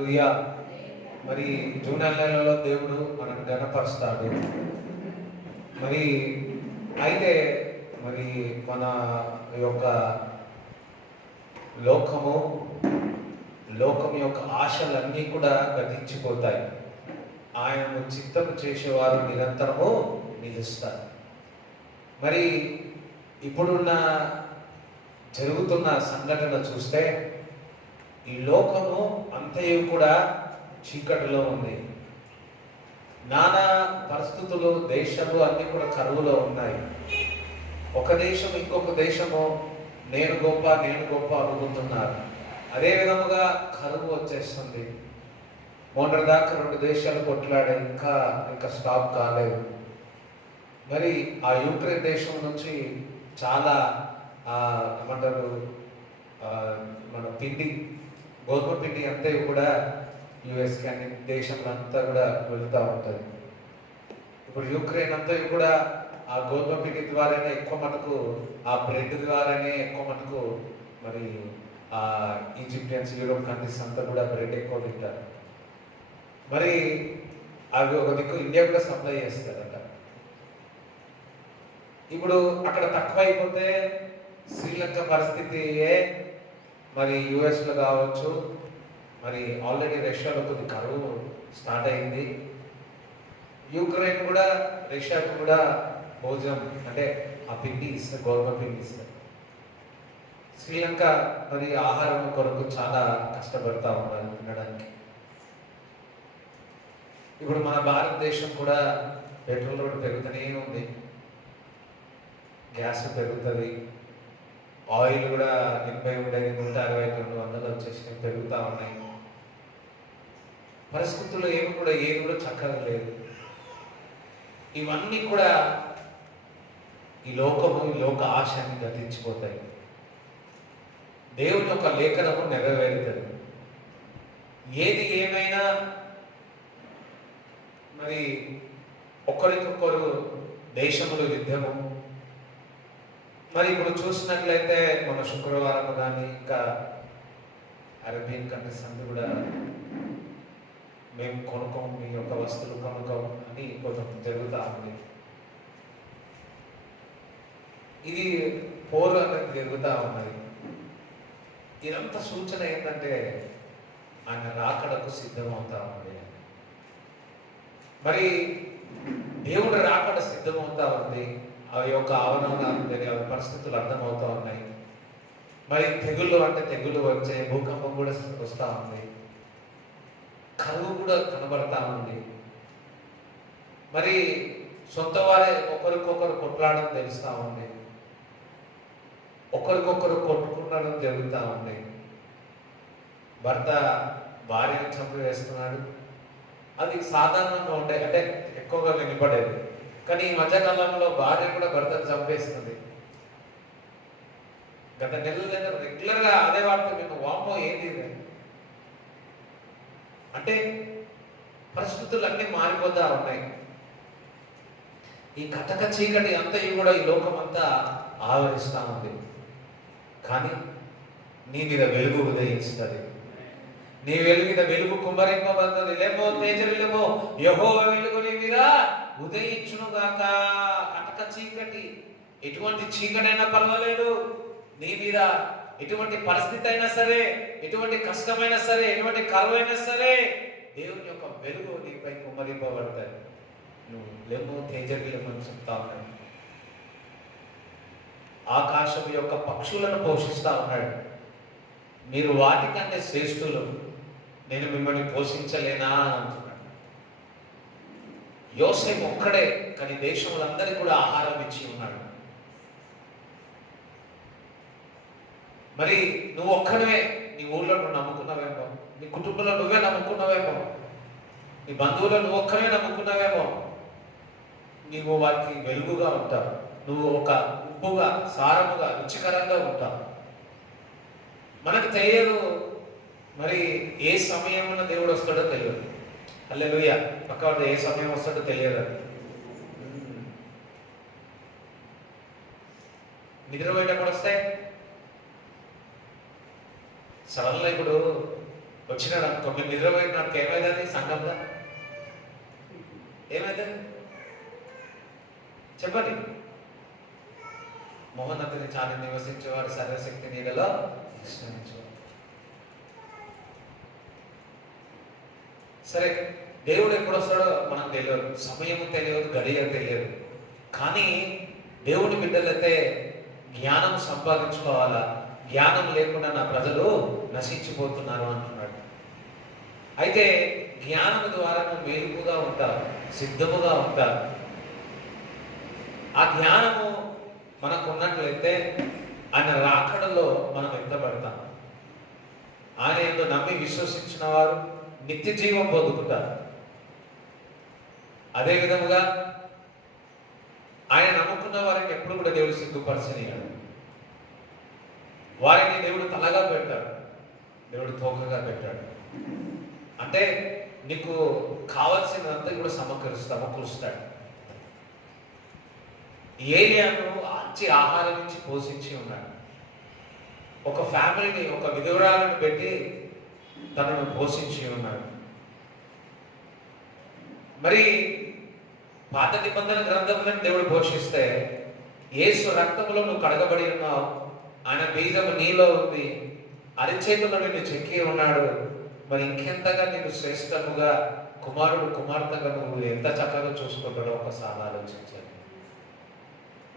హల్లెలూయా. మరి జూన్ నెలలో దేవుడు మనకు గణపరుస్తాడు. మరి అయితే మరి మన యొక్క లోకం యొక్క ఆశలన్నీ కూడా గతించిపోతాయి. ఆయనను చిత్తము చేసేవారు నిరంతరము నిలుస్తారు. మరి ఇప్పుడున్న జరుగుతున్న సంఘటన చూస్తే ఈ లోకము అంతయు కూడా చీకటిలో ఉంది. నానా పరిస్థితులు, దేశాలు అన్నీ కూడా కరువులో ఉన్నాయి. ఒక దేశం ఇంకొక దేశము నేను గొప్ప అనుకుంటున్నారు. అదే విధముగా కరువు వచ్చేస్తుంది. మొన్నటి దాకా 2 దేశాలు కొట్లాడే ఇంకా స్టాప్ కాలేదు. మరి ఆ యుక్రెయిన్ దేశం నుంచి చాలా ఏమంటారు మన గోధుమ పిండి అంతా కూడా యుఎస్కి అన్ని దేశంలో అంతా కూడా వెళ్తూ ఉంటుంది. ఇప్పుడు యుక్రెయిన్ అంతా కూడా ఆ గోధుమ పిండి ద్వారానే ఎక్కువ మటుకు, ఆ బ్రెడ్ ద్వారానే ఎక్కువ మటుకు మరి ఆ ఈజిప్టియన్స్, యూరోప్ కంట్రీస్ అంతా కూడా బ్రెడ్ ఎక్కువ తింటారు. మరి అవి ఒక దిక్కు ఇండియా కూడా సప్లై చేస్తారట. ఇప్పుడు అక్కడ తక్కువ అయిపోతే శ్రీలంక పరిస్థితి మరి యుఎస్లో కావచ్చు, మరి ఆల్రెడీ రష్యాలో కొద్ది కరువు స్టార్ట్ అయింది. యుక్రెయిన్ కూడా రష్యాకు కూడా భోజనం అంటే ఆ పిండి ఇస్తారు, గోధుమ పిండి ఇస్తారు. శ్రీలంక మరి ఆహారం కొరకు చాలా కష్టపడతా ఉన్నారు తినడానికి. ఇప్పుడు మన భారతదేశం కూడా పెట్రోల్ రేటు పెరుగుతూనే ఉంది, గ్యాస్ పెరుగుతుంది, ఆయిల్ కూడా 80 ఉండేది 160, 200 వచ్చేసి పెరుగుతూ ఉన్నాయి. పరిస్థితుల్లో ఏది కూడా చక్కగా లేదు. ఇవన్నీ కూడా ఈ లోక ఆశని గతించిపోతాయి. దేవుని యొక్క లేఖనము నెరవేరుతుంది. ఏది ఏమైనా మరి ఒకరికొకరు దేశములు యుద్ధము. మరి ఇప్పుడు చూసినట్లయితే మన శుక్రవారం కానీ ఇంకా అరేబియన్ కంట్రీస్ అంతా కూడా మేము కొనుక్కోం, మీ యొక్క వస్తువులు కొనుక్కోం అని కొంచెం జరుగుతూ ఉంది. ఇది పోరు అనేది జరుగుతూ ఉన్నది. ఇదంతా సూచన ఏంటంటే ఆయన రాకడకు సిద్ధమవుతా ఉంది. మరి దేవుడు రాకడ సిద్ధమవుతా ఉంది. ఆ యొక్క అవనవనాలు పరిస్థితులు అర్థమవుతా ఉన్నాయి. మరి తెగుళ్ళు వచ్చే, భూకంపం కూడా వస్తూ ఉంది, కరువు కూడా కనబడతా ఉంది. మరి సొంత వారే ఒకరికొకరు కొట్లాడడం తెలుస్తూ ఉంది, ఒకరికొకరు కొట్టుకునడం జరుగుతూ ఉంది. భర్త భార్యను చంపివేస్తున్నాడు. అది సాధారణంగా ఉండే, అంటే ఎక్కువగా వినపడేది. కానీ ఈ మధ్యకాలంలో భార్య కూడా భర్తను చంపేస్తుంది. గత నెలలైనా రెగ్యులర్గా అదే వార్త మీకు వామ్మో ఏంది అంటే పరిస్థితులు అన్నీ మారిపోతా ఉన్నాయి. ఈ కటక చీకటి అంతయు కూడా ఈ లోకం అంతా ఆవరిస్తూ ఉంది. కానీ నీ మీద వెలుగు ఉదయిస్తుంది. నీ మీద వెలుగు కుమ్మరింపబడుతుంది. లేమో తేజరిలేమో యెహోవా వెలుగు నీ మీద ఉదయించునుగాక. కటక చీకటి, ఎటువంటి చీకటైనా పర్వాలేదు, నీ మీద ఎటువంటి పరిస్థితి అయినా సరే, ఎటువంటి కష్టమైనా సరే, ఎటువంటి కరువు అయినా సరే, దేవుని యొక్క వెలుగు నీపై కుమ్మరింపబడతాయి. నువ్వు లేమో తేజరిలేమని చెప్తా ఉన్నాడు. ఆకాశం యొక్క పక్షులను పోషిస్తా ఉన్నాడు. మీరు వాటికంటే శ్రేష్ఠులు, నేను మిమ్మల్ని పోషించలేనా అని అంటున్నాడు. యోసేపు ఒక్కడే కానీ దేశములందరికీ కూడా ఆహారం ఇచ్చి ఉన్నాడు. మరి నువ్వు ఒక్కడే నీ ఊళ్ళో నువ్వు నమ్ముకున్నావేమో, నీ కుటుంబంలో నువ్వే నమ్ముకున్నావేమో, నీ బంధువులో నువ్వు ఒక్కడే నమ్ముకున్నావేమో. నీవు వారికి వెలుగుగా ఉంటావు, నువ్వు ఒక ఉప్పుగా, సారముగా, రుచికరంగా ఉంటావు. మనకు తెలియదు మరి ఏ సమయంలో దేవుడు వస్తాడో తెలియదు. హల్లెలూయా. పక్కవాడు ఏ సమయం వస్తాడో తెలియదు. నిద్రపోయేటప్పుడు వస్తే సడన్గా ఇప్పుడు వచ్చినాడు అనుకో, మీరు నిద్రపోయినానికి ఏమైందని సంఘంలో ఏమైందని చెప్పండి. మహోన్నతిని చాలా నివసించేవాడు సర్వశక్తి నీడలో విశ్రమించేవాడు. సరే, దేవుడు ఎప్పుడు వస్తాడో మనకు తెలియదు, సమయం తెలియదు, గడియ తెలియదు. కానీ దేవుని బిడ్డలైతే జ్ఞానం సంపాదించుకోవాలా. జ్ఞానం లేకుండా నా ప్రజలు నశించిపోతున్నారు అంటున్నాడు. అయితే జ్ఞానం ద్వారా నువ్వు మేలుకుగా ఉంటావు, సిద్ధముగా ఉంటావు. ఆ జ్ఞానము మనకు ఉన్నట్లయితే ఆయన రాకడలో మనం ఎత్తబడతాం. ఆయన ఏందో నమ్మి విశ్వసించిన వారు నిత్య జీవం పొందుకుంటారు. అదే విధముగా ఆయన నమ్ముకున్న వారిని ఎప్పుడు కూడా దేవుడు సిగ్గుపరచనియాడు. వారిని దేవుడు తలగా పెట్టాడు, దేవుడు తోకగా పెట్టాడు. అంటే నీకు కావాల్సినంతా కూడా సమకూరుస్తాడు. ఏలియాను మంచి ఆహారం నుంచి పోషించి ఉన్నాడు. ఒక ఫ్యామిలీని, ఒక విధురాలను పెట్టి తనను పోషించి ఉన్నాడు. మరి పాత నిబంధన గ్రంథములను దేవుడు పోషిస్తే, యేసు రక్తములో నువ్వు కడగబడి ఉన్నావు, ఆయన బీజము నీలో ఉంది, అరిచేతుల్లో నిన్ను చెక్కి ఉన్నాడు. మరి ఇంకెంతగా నీకు శ్రేష్టముగా కుమారుడు కుమార్తెగా నువ్వు ఎంత చక్కగా చూసుకుంటాడో ఒకసారి ఆలోచించాలి.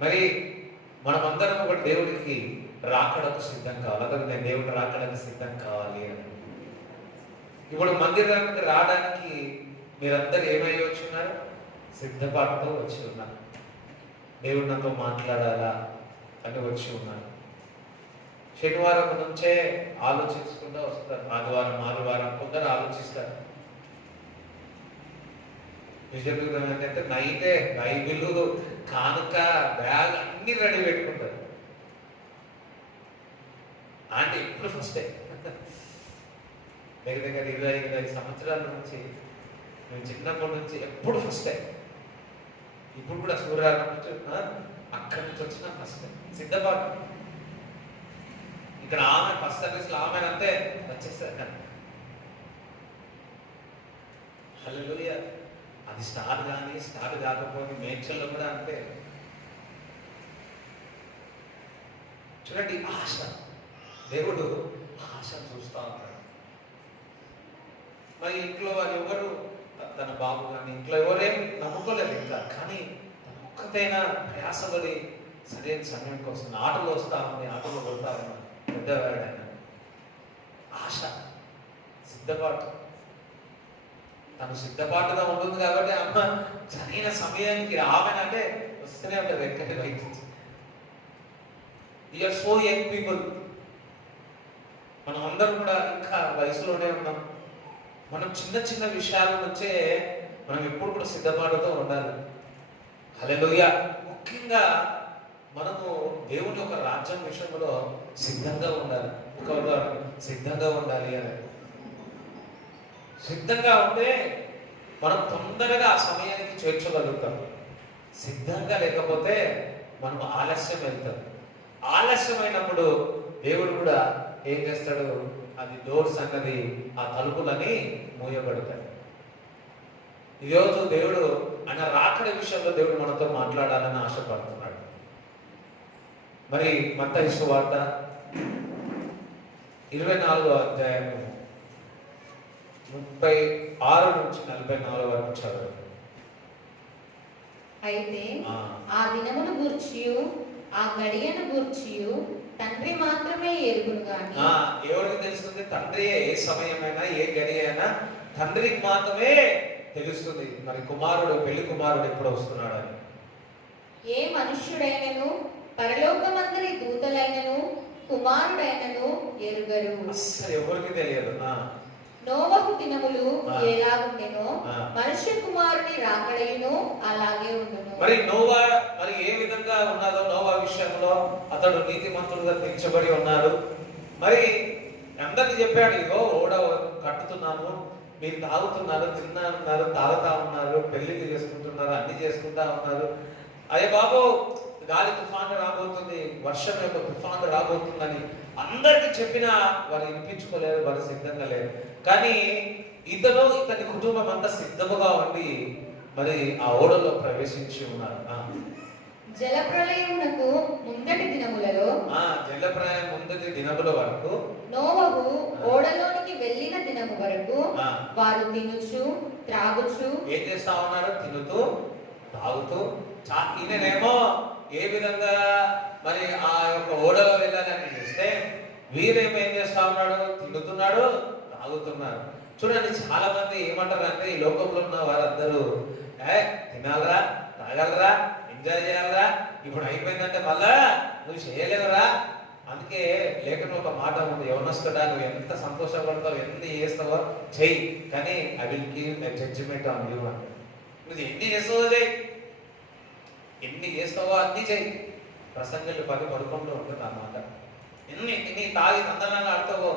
మరి మనమందరం ఒకటి దేవుడికి రాకడకు సిద్ధం కావాలి. అతను నేను దేవుడు రాకడానికి సిద్ధం కావాలి అని. ఇప్పుడు మందిరానికి రావడానికి మీరందరూ ఏమై వచ్చున్నారు? సిద్ధపాటుతో వచ్చి ఉన్నారు. దేవుడు నాతో మాట్లాడాలా అని వచ్చి ఉన్నారు. శనివారం నుంచే ఆలోచించకుండా వస్తారు. ఆదివారం కొందరు ఆలోచిస్తారు. నిజంగా ఏంటంటే నైటే బైబిల్, కానుక, బ్యాగ్ అన్ని రెడీ పెట్టుకుంటారు. అంటే ఇప్పుడు ఫస్టే దగ్గర 25 సంవత్సరాల నుంచి, నేను చిన్నప్పటి నుంచి ఎప్పుడు ఫస్టే. ఇప్పుడు కూడా సూర్యారం నుంచి అక్కడి నుంచి వచ్చిన ఫస్ట్ సిద్ధపాటు. ఇక్కడ ఆమె ఫస్ట్ సర్వీస్లో ఆమె అంతే వచ్చేస్తారు. హల్లెలూయా. అది స్టార్ట్ కానీ స్టార్ట్ కాకపోతే మేడ్చల్లో కూడా అంతే. చూడండి, ఆశ, దేవుడు ఆశ చూస్తూ ఉంటాడు. మరి ఇంట్లో వాళ్ళు ఎవరు, తన బాబు కానీ ఇంట్లో ఎవరేం నమ్ముకోలేదు ఇంకా. కానీ తన ఒక్కతైనా ప్రయాసపడి సరైన సమయంకి వస్తుంది. ఆటలు వస్తా ఉంది, ఆటలు కొడతా ఉన్నాడు పెద్దవాడైన. ఆశ, సిద్ధపాటు. తను సిద్ధపాటుగా ఉంటుంది కాబట్టి అమ్మ సరైన సమయానికి రావనంటే వస్తూనే ఉంటుంది. ఎక్కడి బయట యూఆర్ సో యంగ్ పీపుల్. మనం అందరం కూడా ఇంకా వయసులోనే ఉన్నాం. మనం చిన్న చిన్న విషయాల నుంచే మనం ఎప్పుడు కూడా సిద్ధపాటుతో ఉండాలి. హల్లెలూయా. ముఖ్యంగా మనము దేవుని యొక్క రాజ్యం విషయంలో సిద్ధంగా ఉండాలి. సిద్ధంగా ఉండాలి అని. సిద్ధంగా ఉంటే మనం తొందరగా ఆ సమయానికి చేర్చగలుగుతాం. సిద్ధంగా లేకపోతే మనం ఆలస్యం వెళ్తాం. ఆలస్యమైనప్పుడు దేవుడు కూడా ఏం చేస్తాడు? అది డోర్స్ అన్నది, ఆ తలుపులని మూయబడతాయి. ఈరోజు దేవుడు ఆయన రాకడ విషయంలో దేవుడు మనతో మాట్లాడాలని ఆశపడుతున్నాడు. మరి మత్తయి సువార్త 24వ అధ్యాయము 36 నుంచి 44 వరకు చదవండి. అయితే ఆ దినమును గూర్చియు ఆ గడియను గూర్చియు తండ్రి మాత్రమే ఎరుగును గాని. ఎవరికి తెలుస్తుంది? తండ్రి ఏ సమయమైనా ఏ గడి అయినా తండ్రికి మాత్రమే తెలుస్తుంది. మరి కుమారుడు, పెళ్లి కుమారుడు ఎప్పుడు వస్తున్నాడని ఏ మనుష్యుడైనను పరలోకమందరి దూతలైనను కుమారుడైనను ఎరుగరు. అస్సలు ఎవరికి తెలియదు. నోవహు దినములు ఎలాగుండెనో మనుష్య కుమారుని రాకడయును అలాగే ఉండును. మరి నోవా మరి ఏ విధంగా ఉన్నదో, నోవా విషయంలో అతడు నీతిమంతుడుగా తీర్చబడి ఉన్నాడు. మరి అందరికి చెప్పాడు, ఇగో ఓడ కట్టుతున్నాను, మీరు తాగుతున్నారు, తిన్నారు, తాగుతా ఉన్నారు, పెళ్లికి చేసుకుంటున్నారు, అన్ని చేసుకుంటా ఉన్నారు. అయ్యే బాబు గాలి తుఫాను రాబోతుంది, వర్షం యొక్క తుఫాను రాబోతుందని అందరికి చెప్పినా వారు వినిపించుకోలేరు, వారు సిద్ధంగా లేరు. కానీ ఇతని కుటుంబం అంతా సిద్ధముగా ఉండి మరి ఆ ఓడలో ప్రవేశించి ఉన్నారు. జలప్రళయమునకు ముందటి దినములలో జలప్రళయం ముందటి దినముల వరకు నోవహు ఓడలోనికి వెళ్ళిన దినము వరకు వారు తినుచు త్రాగుచు ఏం చేస్తా ఉన్నారు? తినుతూ తాగుతూ. ఈయనేమో ఏ విధంగా మరి ఆ యొక్క ఓడలో వెళ్ళాలని చూస్తే వీరేమో ఏం చేస్తా ఉన్నాడు? తింటున్నాడు, తాగుతున్నాడు. చూడండి, చాలా మంది ఏమంటారు అంటే ఈ లోకంలో ఉన్న వారందరూ తినాలరా, తాగలరా, ఎంజాయ్ చేయాలరా, ఇప్పుడు అయిపోయిందంటే మళ్ళా నువ్వు చేయలేవురా. అందుకే లేఖలో ఒక మాట ఉంది, యవనస్తుడా నువ్వు ఎంత సంతోషపడతావు, ఎన్ని చేస్తావో చెయ్యి, కానీ I will give a judgement on you అంటే. నువ్వు ఎన్ని చేస్తావో చెయ్యి, ఎన్ని చేస్తావో అన్ని చెయ్యి. ప్రసంగాలు 10-11 ఉంటుంది అన్నమాట. ఎన్ని తాగి తందనాలు ఆడతావో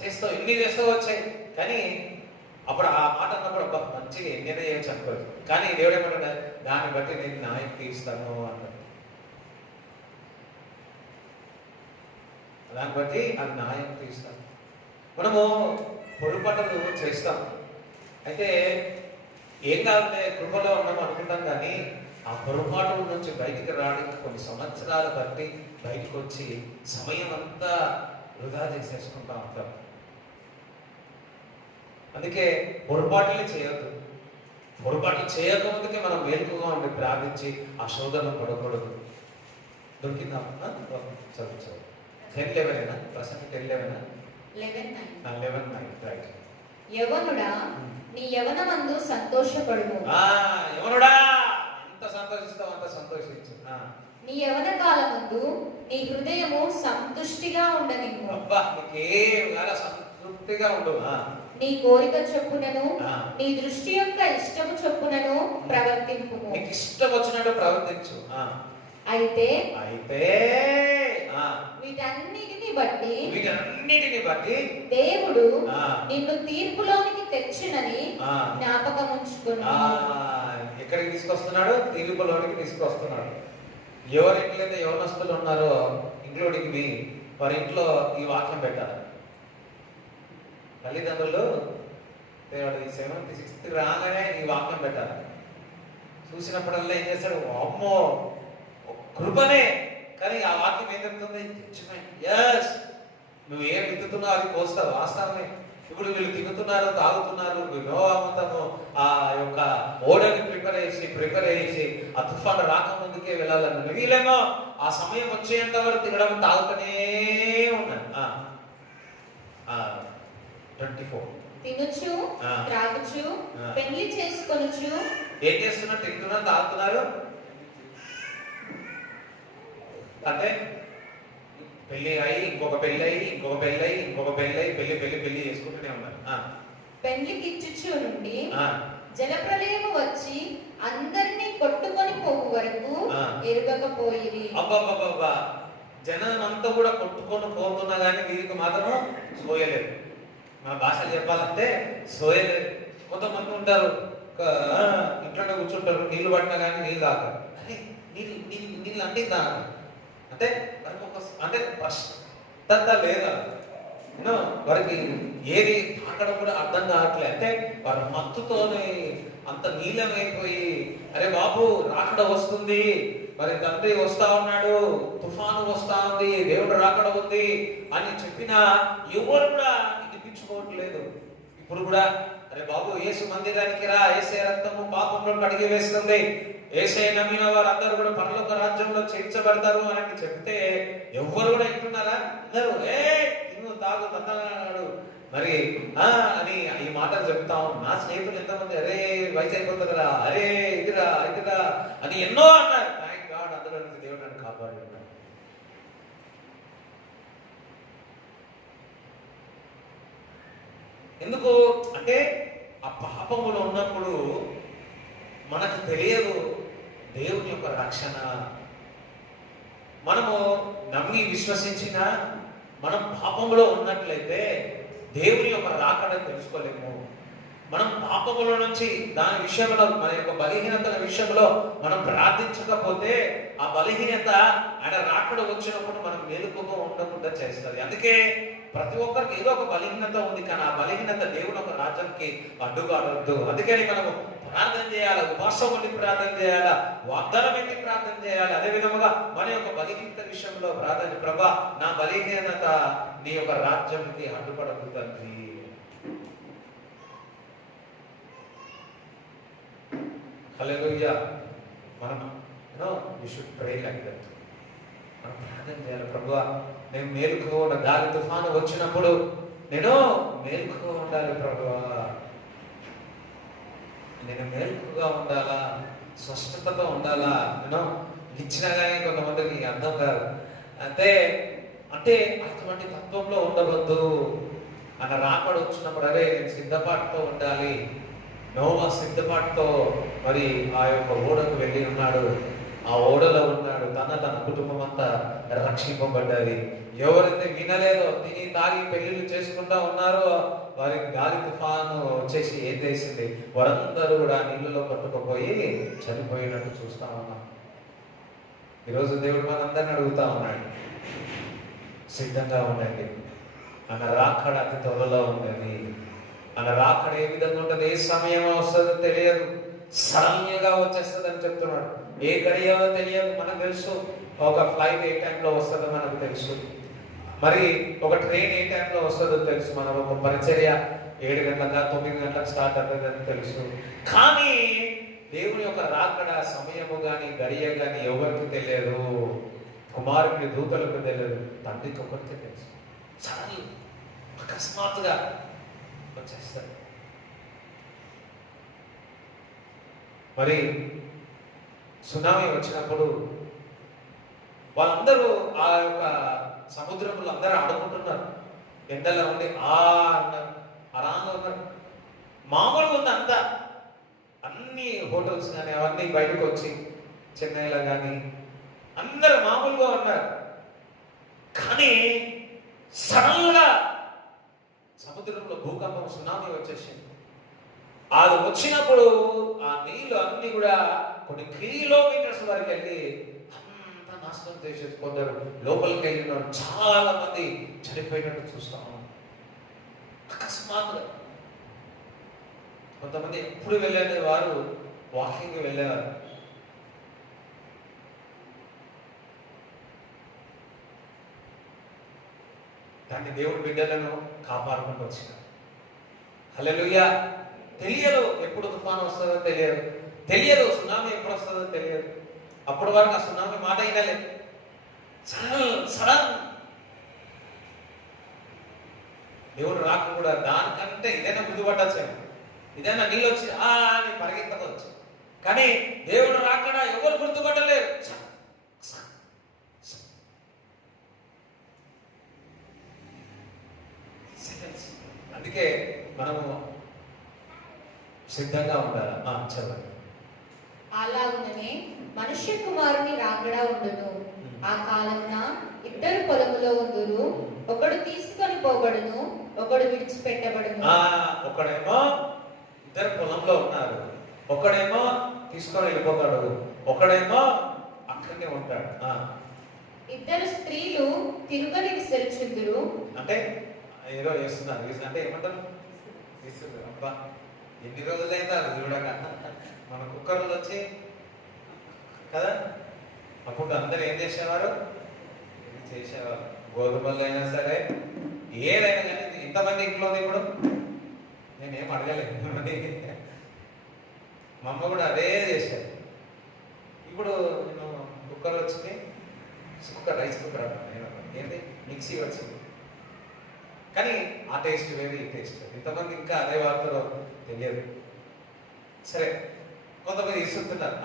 చేస్తావు, ఎన్ని చేస్తావో వచ్చాయి. కానీ అప్పుడు ఆ మాట అన్నప్పుడు మంచిగా ఎన్నైనా చేయొచ్చు అనుకోవచ్చు. కానీ దేవుడు ఏమంటాడు? దాన్ని బట్టి నేను న్యాయం తీస్తాను అన్నాడు. దాన్ని బట్టి అది న్యాయం తీస్తాను. మనము పొరపాటులు చేస్తాం, అయితే ఏం కాదులే కృపలో ఉన్నాము అనుకుంటాం. కానీ ఆ పొరపాటుల నుంచి బయటికి రావడానికి కొన్ని సంవత్సరాలు బట్టి బయటకు వచ్చి సమయం అంతా వృధా చేసేసుకుంటా ఉంటాం. అందుకే పొరపాటులు చేయొద్దు. పొరపాట్లు చేయకముందుకే మనం మేలుకుగా ఉండి ప్రార్థించి ఆ శోధన పడకూడదు. దొరికిందా? చదువు 10:11 ప్రసంగి 10:11 రైట్. యవనుడా నీ యవనమందు సంతోషపడుము. యవనుడా ఎంత సంతోషిస్తావు అంత సంతోషించు. నీ యవన కాలమందు నీ హృదయము సంతుష్టిగా ఉండనివ్వు. అబ్బా, నీకేం కాల సంతృప్తిగా ఉండు. నీ కోరిక చొప్పునను నీ దృష్టి యొక్క ఇష్టము చొప్పునను ప్రవర్తింపు. నీకు ఇష్టం వచ్చినట్టు ప్రవర్తించు. అయితే వీటన్నిటిని బట్టి దేవుడు నిన్ను తీర్పులోనికి తెచ్చినని జ్ఞాపకం ఉంచుకుని. ఎక్కడికి తీసుకొస్తున్నాడు? తీర్పులోనికి తీసుకొస్తున్నాడు. ఎవరింట్లయితే యవనస్తులు ఉన్నారో ఇంక్లూడింగ్ మీ, వారి ఇంట్లో ఈ వాక్యం పెట్టాలి. తల్లిదండ్రులు 7th 6th రాగానే ఈ వాక్యం పెట్టాలి. చూసినప్పుడల్లా ఏం చేస్తాడు? అమ్మో కృపనే. కానీ ఆ వాక్యం ఏం చెప్తుంది? ఎస్, నువ్వు ఏం విత్తుతున్నావు అది కోస్తావు. వాస్తవమే. ఇప్పుడు వీళ్ళు తిరుగుతున్నారు, తాగుతున్నారు, వివాహమతను ఆ యొక్క ఓడని ప్రిపేర్ చేసి ఆ తుఫాను రాకముందుకే వెళ్ళాలని వీళ్ళేమో ఆ సమయం వచ్చేంత వరకు తినడం తాగుతూనే ఉన్నాను. 24 తినుచు త్రాగుచు పెళ్లి చేసుకొనుచు. ఏం చేస్తున్నారు? తింటున్నారు, తాగుతున్నారు. అంటే పెళ్లి అయ్యి ఇంకొక పెళ్లి అయ్యి ఇంకొక పెళ్లి అయ్యి ఇంకొక పెళ్లి అయ్యి పెళ్లి చేసుకుంటూనే ఉన్నారు. పెళ్లికి ఇచ్చుచు నుండి జలప్రలయము వచ్చి అందరినీ కొట్టుకొని పోవు వరకు ఎరుగకపోయిరి. అబ్బా, జనం అంతా కూడా కొట్టుకొని పోతున్నా కానీ వీరికి మాత్రం సోయలేదు. మన భాషలు చెప్పాలంటే సోయలేదు. కొంతమంది ఉంటారు ఇంట్లోనే కూర్చుంటారు, నీళ్లు పట్టినా కానీ నీళ్ళు తాగరు. అరే నీళ్ళు అంటే తాగరు అంటే అంటే ప్రశ్న లేదా వారికి ఏది తాకడం కూడా అర్థం కావట్లే. అంటే వారి మత్తుతోనే అంత నీలమైపోయి అరే బాబు రాకడ వస్తుంది, మరి తండ్రి వస్తా ఉన్నాడు, తుఫాను వస్తా ఉంది, దేవుడు రాకడ ఉంది అని చెప్పినా ఎవరు కూడా వినిపించుకోవట్లేదు. ఇప్పుడు కూడా అరే బాబు యేసు మందిరానికి రా, యేసే రక్తము పాపంలో కడిగి వేస్తుంది, యేసే నమ్మిన వారందరూ కూడా పరలోక రాజ్యంలో చేర్చబడతారు అని చెప్తే ఎవ్వరు కూడా వింటున్నారా? అందరూ తిను తాగు తందనాడు మరి అని ఈ మాటలు చెప్తాం. నా స్నేహితులు ఎంతమంది అరే వయసు అయిపోతుందిరా, అరే ఇదిరా అని ఎన్నో అన్నారు. థ్యాంక్ గాడ్ అందులో నుంచి దేవుడు నన్ను కాపాడి ఉన్నాడు. ఎందుకు అంటే ఆ పాపములో ఉన్నప్పుడు మనకు తెలియదు దేవుని యొక్క రక్షణ. మనము నమ్మి విశ్వసించిన మనం పాపములో ఉన్నట్లయితే దేవుని యొక్క రాకడ తెలుసుకోలేము. మనం పాపముల నుంచి దాని విషయంలో మన యొక్క బలహీనతల విషయంలో మనం ప్రార్థించకపోతే ఆ బలహీనత ఆయన రాకడ వచ్చినప్పుడు మనం మేలుకోగా ఉండకుండా చేస్తుంది. అందుకే ప్రతి ఒక్కరికి ఏదో ఒక బలహీనత ఉంది, కానీ ఆ బలహీనత దేవుని ఒక రాజ్యానికి అడ్డుగాడొద్దు. అందుకని మనము ప్రార్థన చేయాలి, ఉపవాసం ఉండి ప్రార్థన చేయాలా, వాగ్దానం పెట్టి ప్రార్థన చేయాలి. అదే విధముగా మన యొక్క బలహీనత విషయంలో ప్రార్థన, ప్రభా నా బలహీనత నీ యొక్క రాజ్యానికి అడ్డుపడదు తండ్రి. హల్లెలూయా. మనం we should pray like that. మనం ప్రార్థన చేయాలి, ప్రభువా నేను మేలుకో గాలి తుఫాను వచ్చినప్పుడు నేను మేలుకో ఉండాలి ప్రభువా, నేను మేలుకుగా ఉండాలా, స్వస్థతతో ఉండాలా. నేను ఇచ్చినా కానీ కొంతమందికి అర్థం కాదు. అంటే అటువంటి తత్వంలో ఉండవద్దు. అన్న రాకడ వచ్చినప్పుడు అరే నేను సిద్ధపాటుతో ఉండాలి. నోవా సిద్ధపాటుతో మరి ఆ యొక్క ఓడకు వెళ్ళి ఉన్నాడు, ఆ ఓడలో ఉన్నాడు, తన కుటుంబం అంతా రక్షింపబడ్డది. ఎవరైతే వినలేదో, తిని తాగి పెళ్లిళ్ళు చేసుకుంటా ఉన్నారో వారికి గాలి తుఫాను వచ్చేసి ఏం చేసింది, వారందరూ కూడా నీళ్ళలో పట్టుకుపోయి చనిపోయినట్టు చూస్తా ఉన్నాం. ఈరోజు దేవుడు మనందరిని అడుగుతా ఉన్నాడు, సిద్ధంగా ఉండండి, అన్న రాకడ అతి త్వరలో ఉన్నది. అన్న రాకడ ఏ విధంగా ఉంటుంది, ఏ సమయం వస్తుందో తెలియదు, సడన్ గా వచ్చేస్తుంది అని చెప్తున్నాడు. ఏ గడియో తెలియదు. మనకు తెలుసు ఒక ఫ్లైట్ ఏ టైంలో వస్తుందో మనకు తెలుసు, మరి ఒక ట్రైన్ ఏ టైంలో వస్తుందో తెలుసు, మనం ఒక పరిచర్య 7 గంటలకు 9 గంటలకు స్టార్ట్ అవుతుందని తెలుసు. కానీ దేవుని యొక్క రాకడ సమయము కానీ గడియ కానీ ఎవరికి తెలియదు. కుమారుని దూతలకు తెలియదు, తండ్రికి ఒకరికి తెలుసు. సడన్ అకస్మాత్తుగా వచ్చేస్తారు. మరి సునామీ వచ్చినప్పుడు వాళ్ళందరూ ఆ యొక్క సముద్రంలో అందరూ ఆడుకుంటున్నారు, ఎండలో ఉండి అన్నారు, ఆరాంగా ఉన్నారు. మామూలుగా ఉంది అంతా, అన్ని హోటల్స్ కానీ అవన్నీ బయటకు వచ్చి చెన్నైలో కానీ అందరూ మామూలుగా ఉన్నారు. కానీ సడన్గా సముద్రంలో భూకంపం సునామీ వచ్చేసింది. అది వచ్చినప్పుడు ఆ నీళ్ళు అన్ని కూడా కొన్ని కిలోమీటర్స్ వరకు వెళ్ళి అంతా నాశనం చేసేసి కొందరు లోపలికి వెళ్ళిన చాలా మంది చనిపోయినట్టు చూస్తాము. అకస్మాత్తుగా కొంతమంది ఎప్పుడు వెళ్ళేది వారు వాకింగ్ వెళ్ళేవారు. దాన్ని దేవుడి బిడ్డలను కాపాడుకుంటూ వచ్చినారు. హల్లెలూయా. తెలియదు ఎప్పుడు తుఫాను వస్తుందో తెలియదు సునామీ ఎప్పుడు వస్తుందో తెలియదు. అప్పటి వరకు ఆ సునామీ మాట వినలేదు. సడన్ దేవుడు రాక కూడా దానికంటే ఇదైనా గుర్తుపట్టచ్చాను, ఇదైనా నీళ్ళు వచ్చి అని పరిగెత్తవచ్చు. కానీ దేవుడు రాకడా ఎవరు గుర్తుపట్టలేరు. అందుకే మనము సిద్ధంగా ఉండాలి. చదవండి. అలాగుననే మనుష్య కుమారుని రాకడా ఉండును. ఆ కాలమున 2 పొలములో ఉందురు, ఒకడు తీసుకొని పోబడును, ఒకడు విడిచిపెట్టబడును. ఒకడేమో 2 పొలంలో ఉన్నారు, ఒకడేమో తీసుకొని వెళ్ళిపోతాడు, ఒకడేమో అక్కడనే ఉంటాడు. 2 స్త్రీలు తిరుగని విసరుచుందురు. అంటే ఏదో చేస్తున్నారు, అంటే ఏమంటారు, అబ్బా ఎన్ని రోజులైందా అది చూడక. మన కుక్కర్లు వచ్చి కదా, అప్పుడు అందరు ఏం చేసేవారు, ఇది చేసేవారు. గోధుమలు అయినా సరే ఏదైనా కానీ. ఇంతమంది ఇంట్లో ఇప్పుడు నేనేం అడగలేదు, మా అమ్మ కూడా అదే చేశారు. ఇప్పుడు నేను కుక్కర్ వచ్చింది, కుక్కర్ రైస్ కుక్కర్ అంటాను, ఏంటి మిక్సీ వచ్చింది. కానీ ఆ టేస్ట్ వేరు, ఈ టేస్ట్ వేరు. ఇంతమంది ఇంకా అదే వార్తలో తెలియదు. సరే, కొంతమంది ఇస్తున్నారు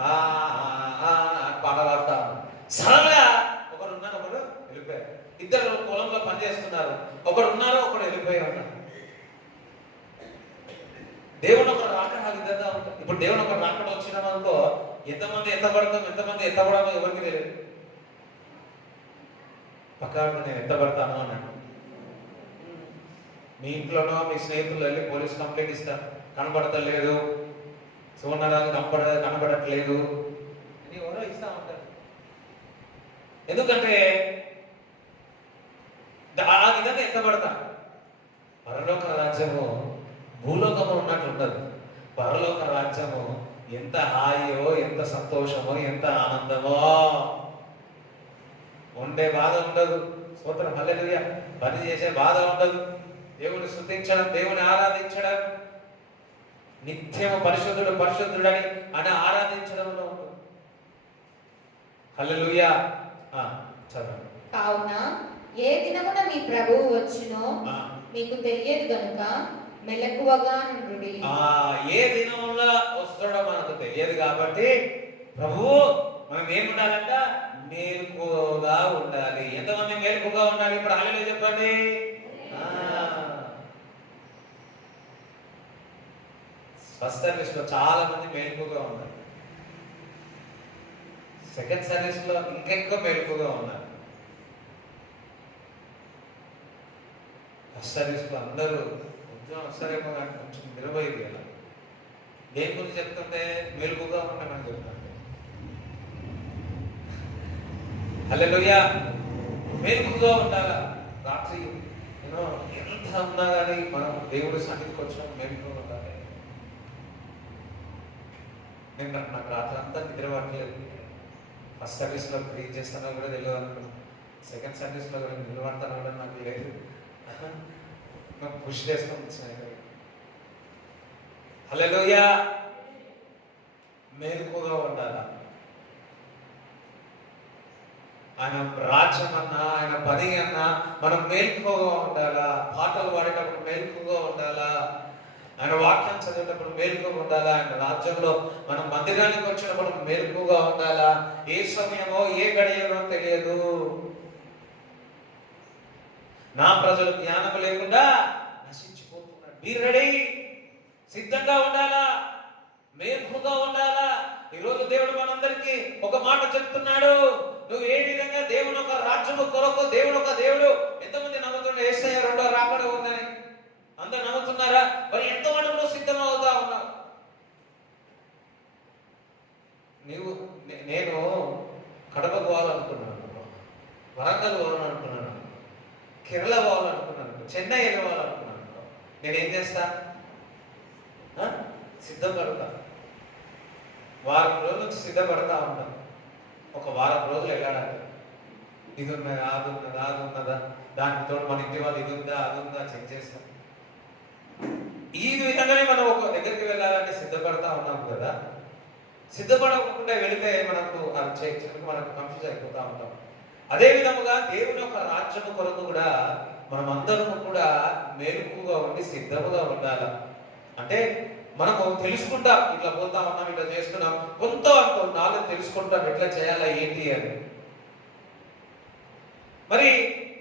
పాట వార్త. సడన్గా ఒకరు ఉన్నారు, ఒకరు వెళ్ళిపోయారు. 2 పొలంలో పనిచేస్తున్నారు, ఒకరు ఉన్నారు, ఒకరు వెళ్ళిపోయి ఉన్నారు. దేవుడు ఒకరు రాకడ ఆ విధంగా ఉంటుంది. ఇప్పుడు దేవుడు ఒకరు రాకడ వచ్చినాం అనుకో, ఎంతమంది ఎత్తబడతాం, ఎంతమంది ఎత్తబడమో ఎవరికి తెలియదు. పక్కన నేను ఎత్తబడతాను అన్నాడు. మీ ఇంట్లోనో మీ స్నేహితులు వెళ్ళి పోలీస్ కంప్లైంట్ ఇస్తారు, కనబడతలేదు, సోనరాలు కనబడట్లేదు అని ఎవరో ఇస్తా ఉంటారు. ఎందుకంటే ఆ విధంగా ఎత్తబడతారు. పరలోక రాజ్యము భూలోకము ఉన్నట్లు ఉండదు. పరలోక రాజ్యము ఎంత హాయో, ఎంత సంతోషమో, ఎంత ఆనందమో. ఉండే బాధ ఉండదు. స్తోత్రం హల్లెలూయా. పని చేసే బాధ ఉండదు. దేవుని స్తుతించడం, దేవుని ఆరాధించడం, నిత్యము పరిశుద్ధుడు పరిశుద్ధుడని అని ఆరాధించడంలో ఉంటుంది. హల్లెలూయా. చదవండి. కావున ఏ దినమున మీ ప్రభువు వచ్చునో మీకు తెలియదు గనుక మెలకువగా నుండుడి. ఏ దినంలో వస్తాడో మనకు తెలియదు కాబట్టి ప్రభువు మనం ఏముండాలంట? మేలుకుగా ఉండాలి. ఎంతమంది మేలుకుగా ఉండాలి? ఇప్పుడు హల్లెలూయా చెప్పండి. ఫస్ట్ సర్వీస్ లో చాలా మంది మేలుకుగా ఉన్నారు. సెకండ్ సర్వీస్ లో ఇంకెక్కువ మేలుకుగా ఉన్నారు. ఫస్ట్ సర్వీస్ లో అందరూ ఉద్యోగం వస్తారేమో కానీ కొంచెం నిలబోయేది కదా. దేని గురించి చెప్తుంటే మేలుకుగా ఉంటామని చెప్తాను. హల్లెలూయా. మేలుకుగా ఉండాలా. రాత్రి ఎంత ఉన్నా కానీ మనం దేవుడి సన్నిధికి వచ్చిన మేలుకుగా ఉండాలి. నేను నాకు రాత్రి అంతా నిద్ర పట్టలేదు. ఫస్ట్ సర్వీస్లో ప్రే చేస్తానో కూడా తెలియదు అనుకున్నాను. సెకండ్ సర్వీస్లో కూడా నిలబడతానో కూడా నాకు లేదు. నాకు పుష్ చేసుకొని వచ్చినాయి. హల్లెలూయా. మేలుకుగా ఉండాలా. ఆయన రాజ్యం అన్నా, ఆయన పని అన్నా మనం మేలుకుగా ఉండాలా. పాటలు పాడేటప్పుడు మేలుకుగా ఉండాలా. ఆయన వాక్యం చదివేటప్పుడు మేలుకుగా ఉండాలా. ఆయన రాజ్యంలో మనం మందిరానికి వచ్చినప్పుడు మేలుకుగా ఉండాలా. ఏ సమయమో ఏ గడియలో తెలియదు. నా ప్రజలు జ్ఞానం లేకుండా నశించిపోతున్నారు. Be ready. సిద్ధంగా ఉండాలా. మేలుకుగా ఉండాలా. ఈరోజు దేవుడు మనందరికీ ఒక మాట చెప్తున్నాడు. నువ్వు ఏ విధంగా దేవుని ఒక రాజ్యము కొరకు, దేవుడు ఒక దేవుడు. ఎంతమంది నమ్ముతున్నారు యేసయ్య రెండో రాకడ ఉందని? అందరూ నమ్ముతున్నారా? మరి ఎంత మటుకు సిద్ధమవుతా ఉన్నావు? నేను కడప పోవాలనుకున్నాను, వరంగల్ పోవాలనుకున్నాను, కేరళ పోవాలనుకున్నాను, చెన్నై వెళ్ళాలనుకున్నాను. నేనేం చేస్తా? సిద్ధపడతా. వారం రోజుల నుంచి సిద్ధపడతా ఉంటాను. ఒక వారం రోజులు వెళ్ళాలంటే ఇది ఉన్నదా, అది ఉన్నదా, అది ఉన్నదా, దానితో మన ఇంటి వాళ్ళు ఇది ఉందా, అది ఉందా చెక్ చేస్తాం. ఈ విధంగానే మనం ఒక దగ్గరికి వెళ్ళాలంటే సిద్ధపడతా ఉన్నాం కదా. సిద్ధపడకుండా వెళితే మనకు అది చేయడానికి మనకు కన్ఫ్యూజ్ అయిపోతా ఉంటాం. అదే విధముగా దేవుని యొక్క రాజ్యము కొరకు కూడా మనం అందరము కూడా మేలుకుగా ఉండి సిద్ధముగా ఉండాలి. అంటే మనము తెలుసుకుంటాం, ఇట్లా పోతా ఉన్నాం, ఇట్లా చేస్తున్నాం, కొంత నాలుగు తెలుసుకుంటాం ఎట్లా చేయాలా ఏంటి అని. మరి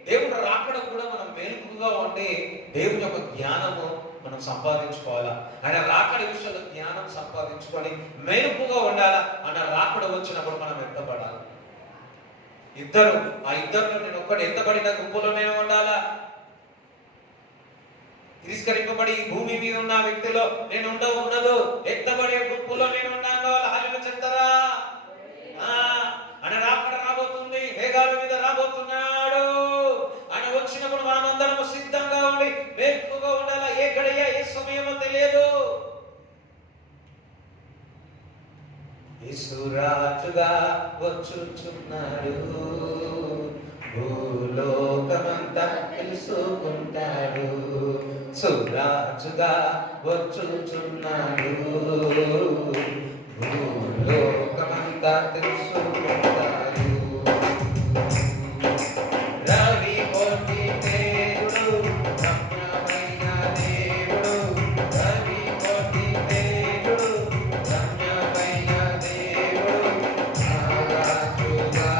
దేవుడు రాకడ కూడా మనం మేలుకుగా ఉండి దేవుని యొక్క జ్ఞానము మనం సంపాదించుకోవాలా. ఆయన రాకడ విషయంలో జ్ఞానం సంపాదించుకొని మేలుకుగా ఉండాలా. ఆయన రాకడ వచ్చినప్పుడు మనం ఎత్తబడాలి. ఆ ఇద్దరు నేను ఒక్కటి ఎత్తబడిన గుంపులో నేను ఉండాలా. తిరస్కరింపబడి ఈ భూమి మీద ఉన్న వ్యక్తిలో నేను ఉండదు, ఎత్తబడే గుంపులో నేను ఉన్నాను. హల్లెలూయా చెప్తారా? ఆయన రాకడ రాబోతుంది, మేఘాల మీద రాబోతున్నాడు. ఆయన వచ్చినప్పుడు మనమందరము సిద్ధంగా ఉండి మేలుకుగా ఉండాలా. ఏ గడియ ఏ సమయమో తెలియదు. యేసురాజుగా వచ్చుచున్నాడు, భూలోకమంతా తెలుసుకుంటాడు. సురాజుగా వచ్చుచున్నాడు, భూలోకమంతా తెలుసుకుంటాడు. రవి కోటి దేవుడు, రమ్యమైన దేవుడు, రవి కోటి దేవుడు, రమ్యమైన దేవుడు, రాజుగా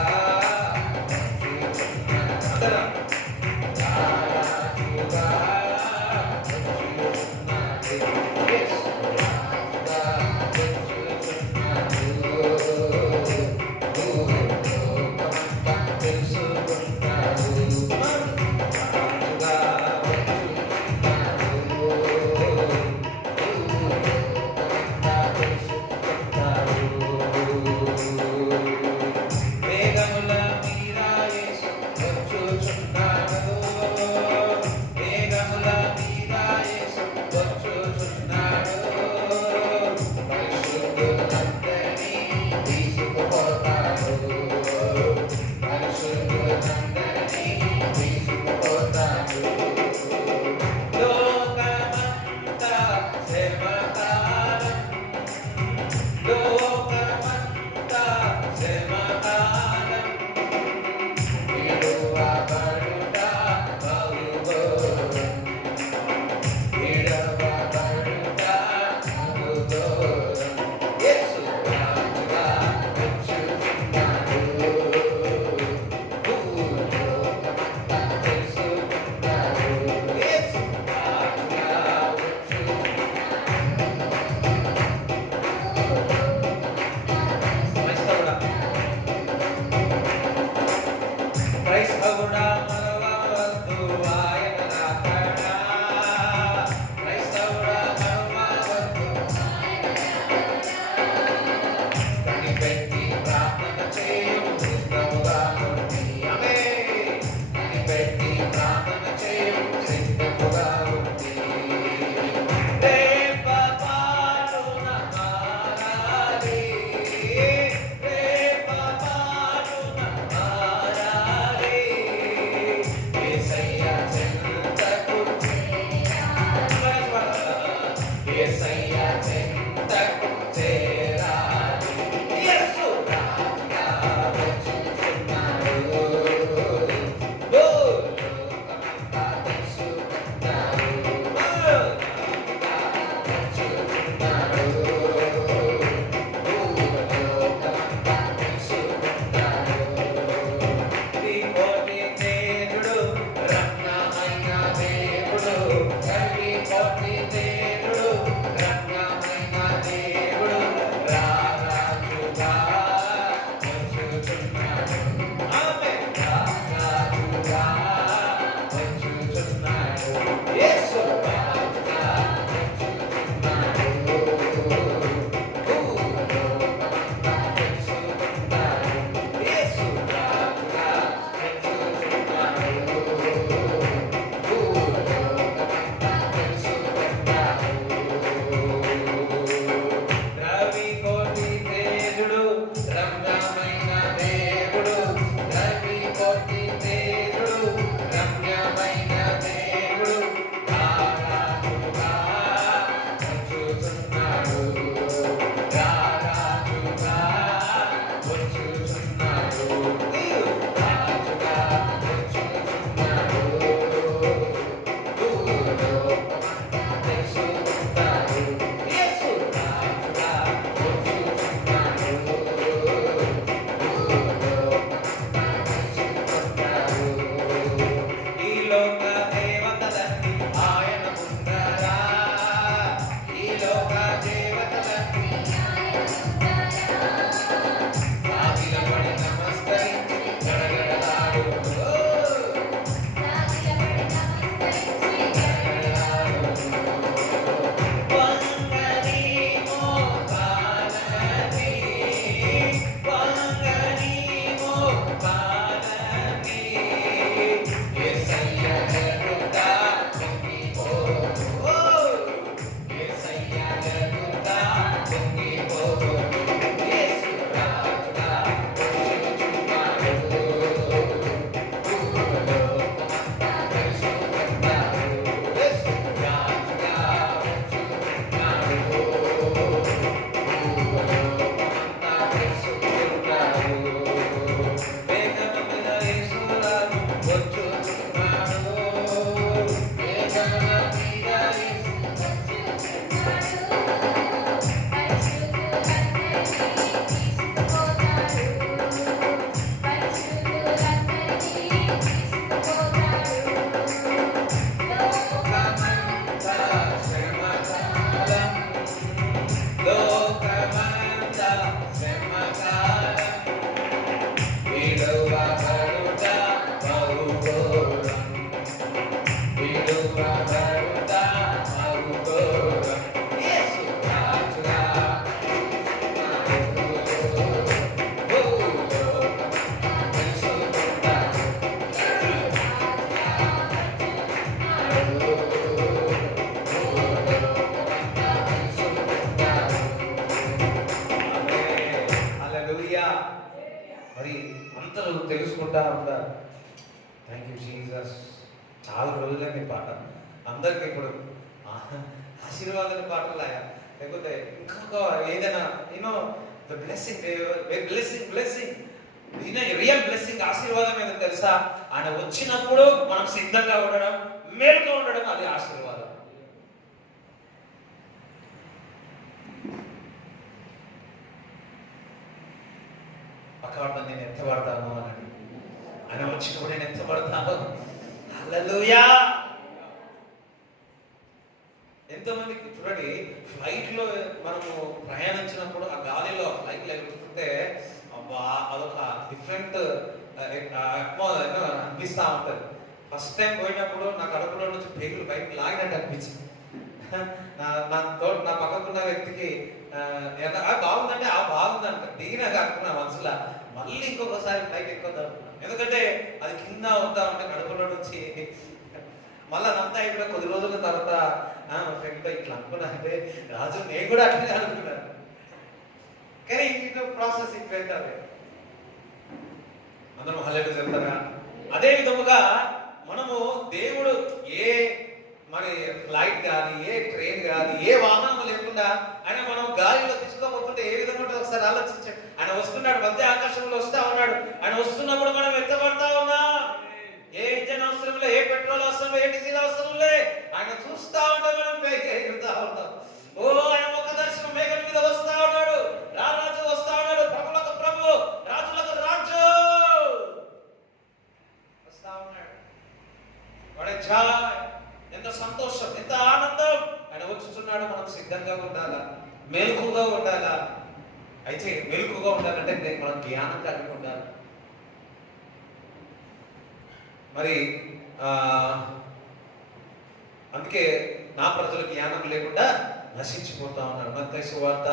మరి అంతలో తెలుసుకుంటా ఉంటారు. Thank you Jesus. చాలా రోజులైంది ఈ పాట. అందరికి ఇప్పుడు ఆశీర్వాదాల పాటలాగా, లేకపోతే ఇంకొక ఏదైనా you know the blessing, blessing real blessing, ఆశీర్వాదం ఏదో తెలుసా? ఆయన వచ్చినప్పుడు మనం సిద్ధంగా ఉండడం, మేలుగా ఉండడం, అది ఆశీర్వాదం. పక్కవాడు నేను ఎత్తబడతాను అని, ఆయన వచ్చినప్పుడు నేను ఎత్తబడతాను. హల్లెలూయా. ఎంతోమందికి చూడండి, ఫ్లైట్లో మనము ప్రయాణించినప్పుడు ఆ గాలిలో ఫ్లైట్లో ఎగురుతుంటే అబ్బా అదొక డిఫరెంట్ అనిపిస్తూ ఉంటుంది. ఫస్ట్ టైం పోయినప్పుడు నా కడుపులో నుంచి పేగులు బయటకు లాగినట్టు అనిపించింది. నా పక్కకున్న వ్యక్తికి బాగుందంటే బాగుందంట, దిగినాక అనుకున్నా మనసులో మళ్ళీ ఇంకొకసారి ఫ్లైట్ ఎక్కువ. ఎందుకంటే అది కింద వద్దా ఉంటే కడుపులో నుంచి మళ్ళీ అంతా అయిపోయిన కొద్ది రోజుల తర్వాత మా ఫ్రెండ్తో ఇట్లా అనుకున్నా అంటే, రాజు నేను కూడా అట్లనే అనుకున్నాను. కానీ ఇంట్లో ప్రాసెస్ ఇట్లా అందరం హల్లెలూయా చెప్తారా? అదే విధముగా మనము దేవుడు ఏ మరి ఫ్లైట్ కానీ, ఏ ట్రైన్ కానీ, ఏ వాహనం లేకుండా ఆయన మనం గాలిలో తీసుకోబోతుంటే ఏ విధంగా ఉంటుంది ఒకసారి ఆలోచించండి. ఆయన వస్తున్నాడు, మధ్య ఆకాశంలో వస్తా ఉన్నాడు. ఆయన వస్తున్నప్పుడు మనం ఎత్తబడతా ఉన్నాం. ఏ ఇంజన్ అవసరం లే, ఏ పెట్రోల్ అవసరం లే, ఏ డీజిల్ అవసరం లే. ఆయన చూస్తా ఉంటే మనం ఎగురుతా ఉంటాం. ఓ ఆయన ఒక దర్శనం మేఘం మీద వస్తా ఉన్నాడు. రాజు వస్తా ఉన్నాడు. ప్రభులకు ప్రభు, రాజులకు రాజు వస్తా ఉన్నాడు. ఎంత సంతోషం, ఎంత ఆనందం. ఆయన వచ్చుతున్నాడు. మనం సిద్ధంగా ఉండాలా, మెలకుగా ఉండాలా. అయితే మెలకుగా ఉండాలంటే మనం జ్ఞానం కలిగి ఉండాలి. మరి అందుకే నా ప్రజలు జ్ఞానం లేకుండా నశించిపోతా ఉన్నారు. మత్తయి సువార్త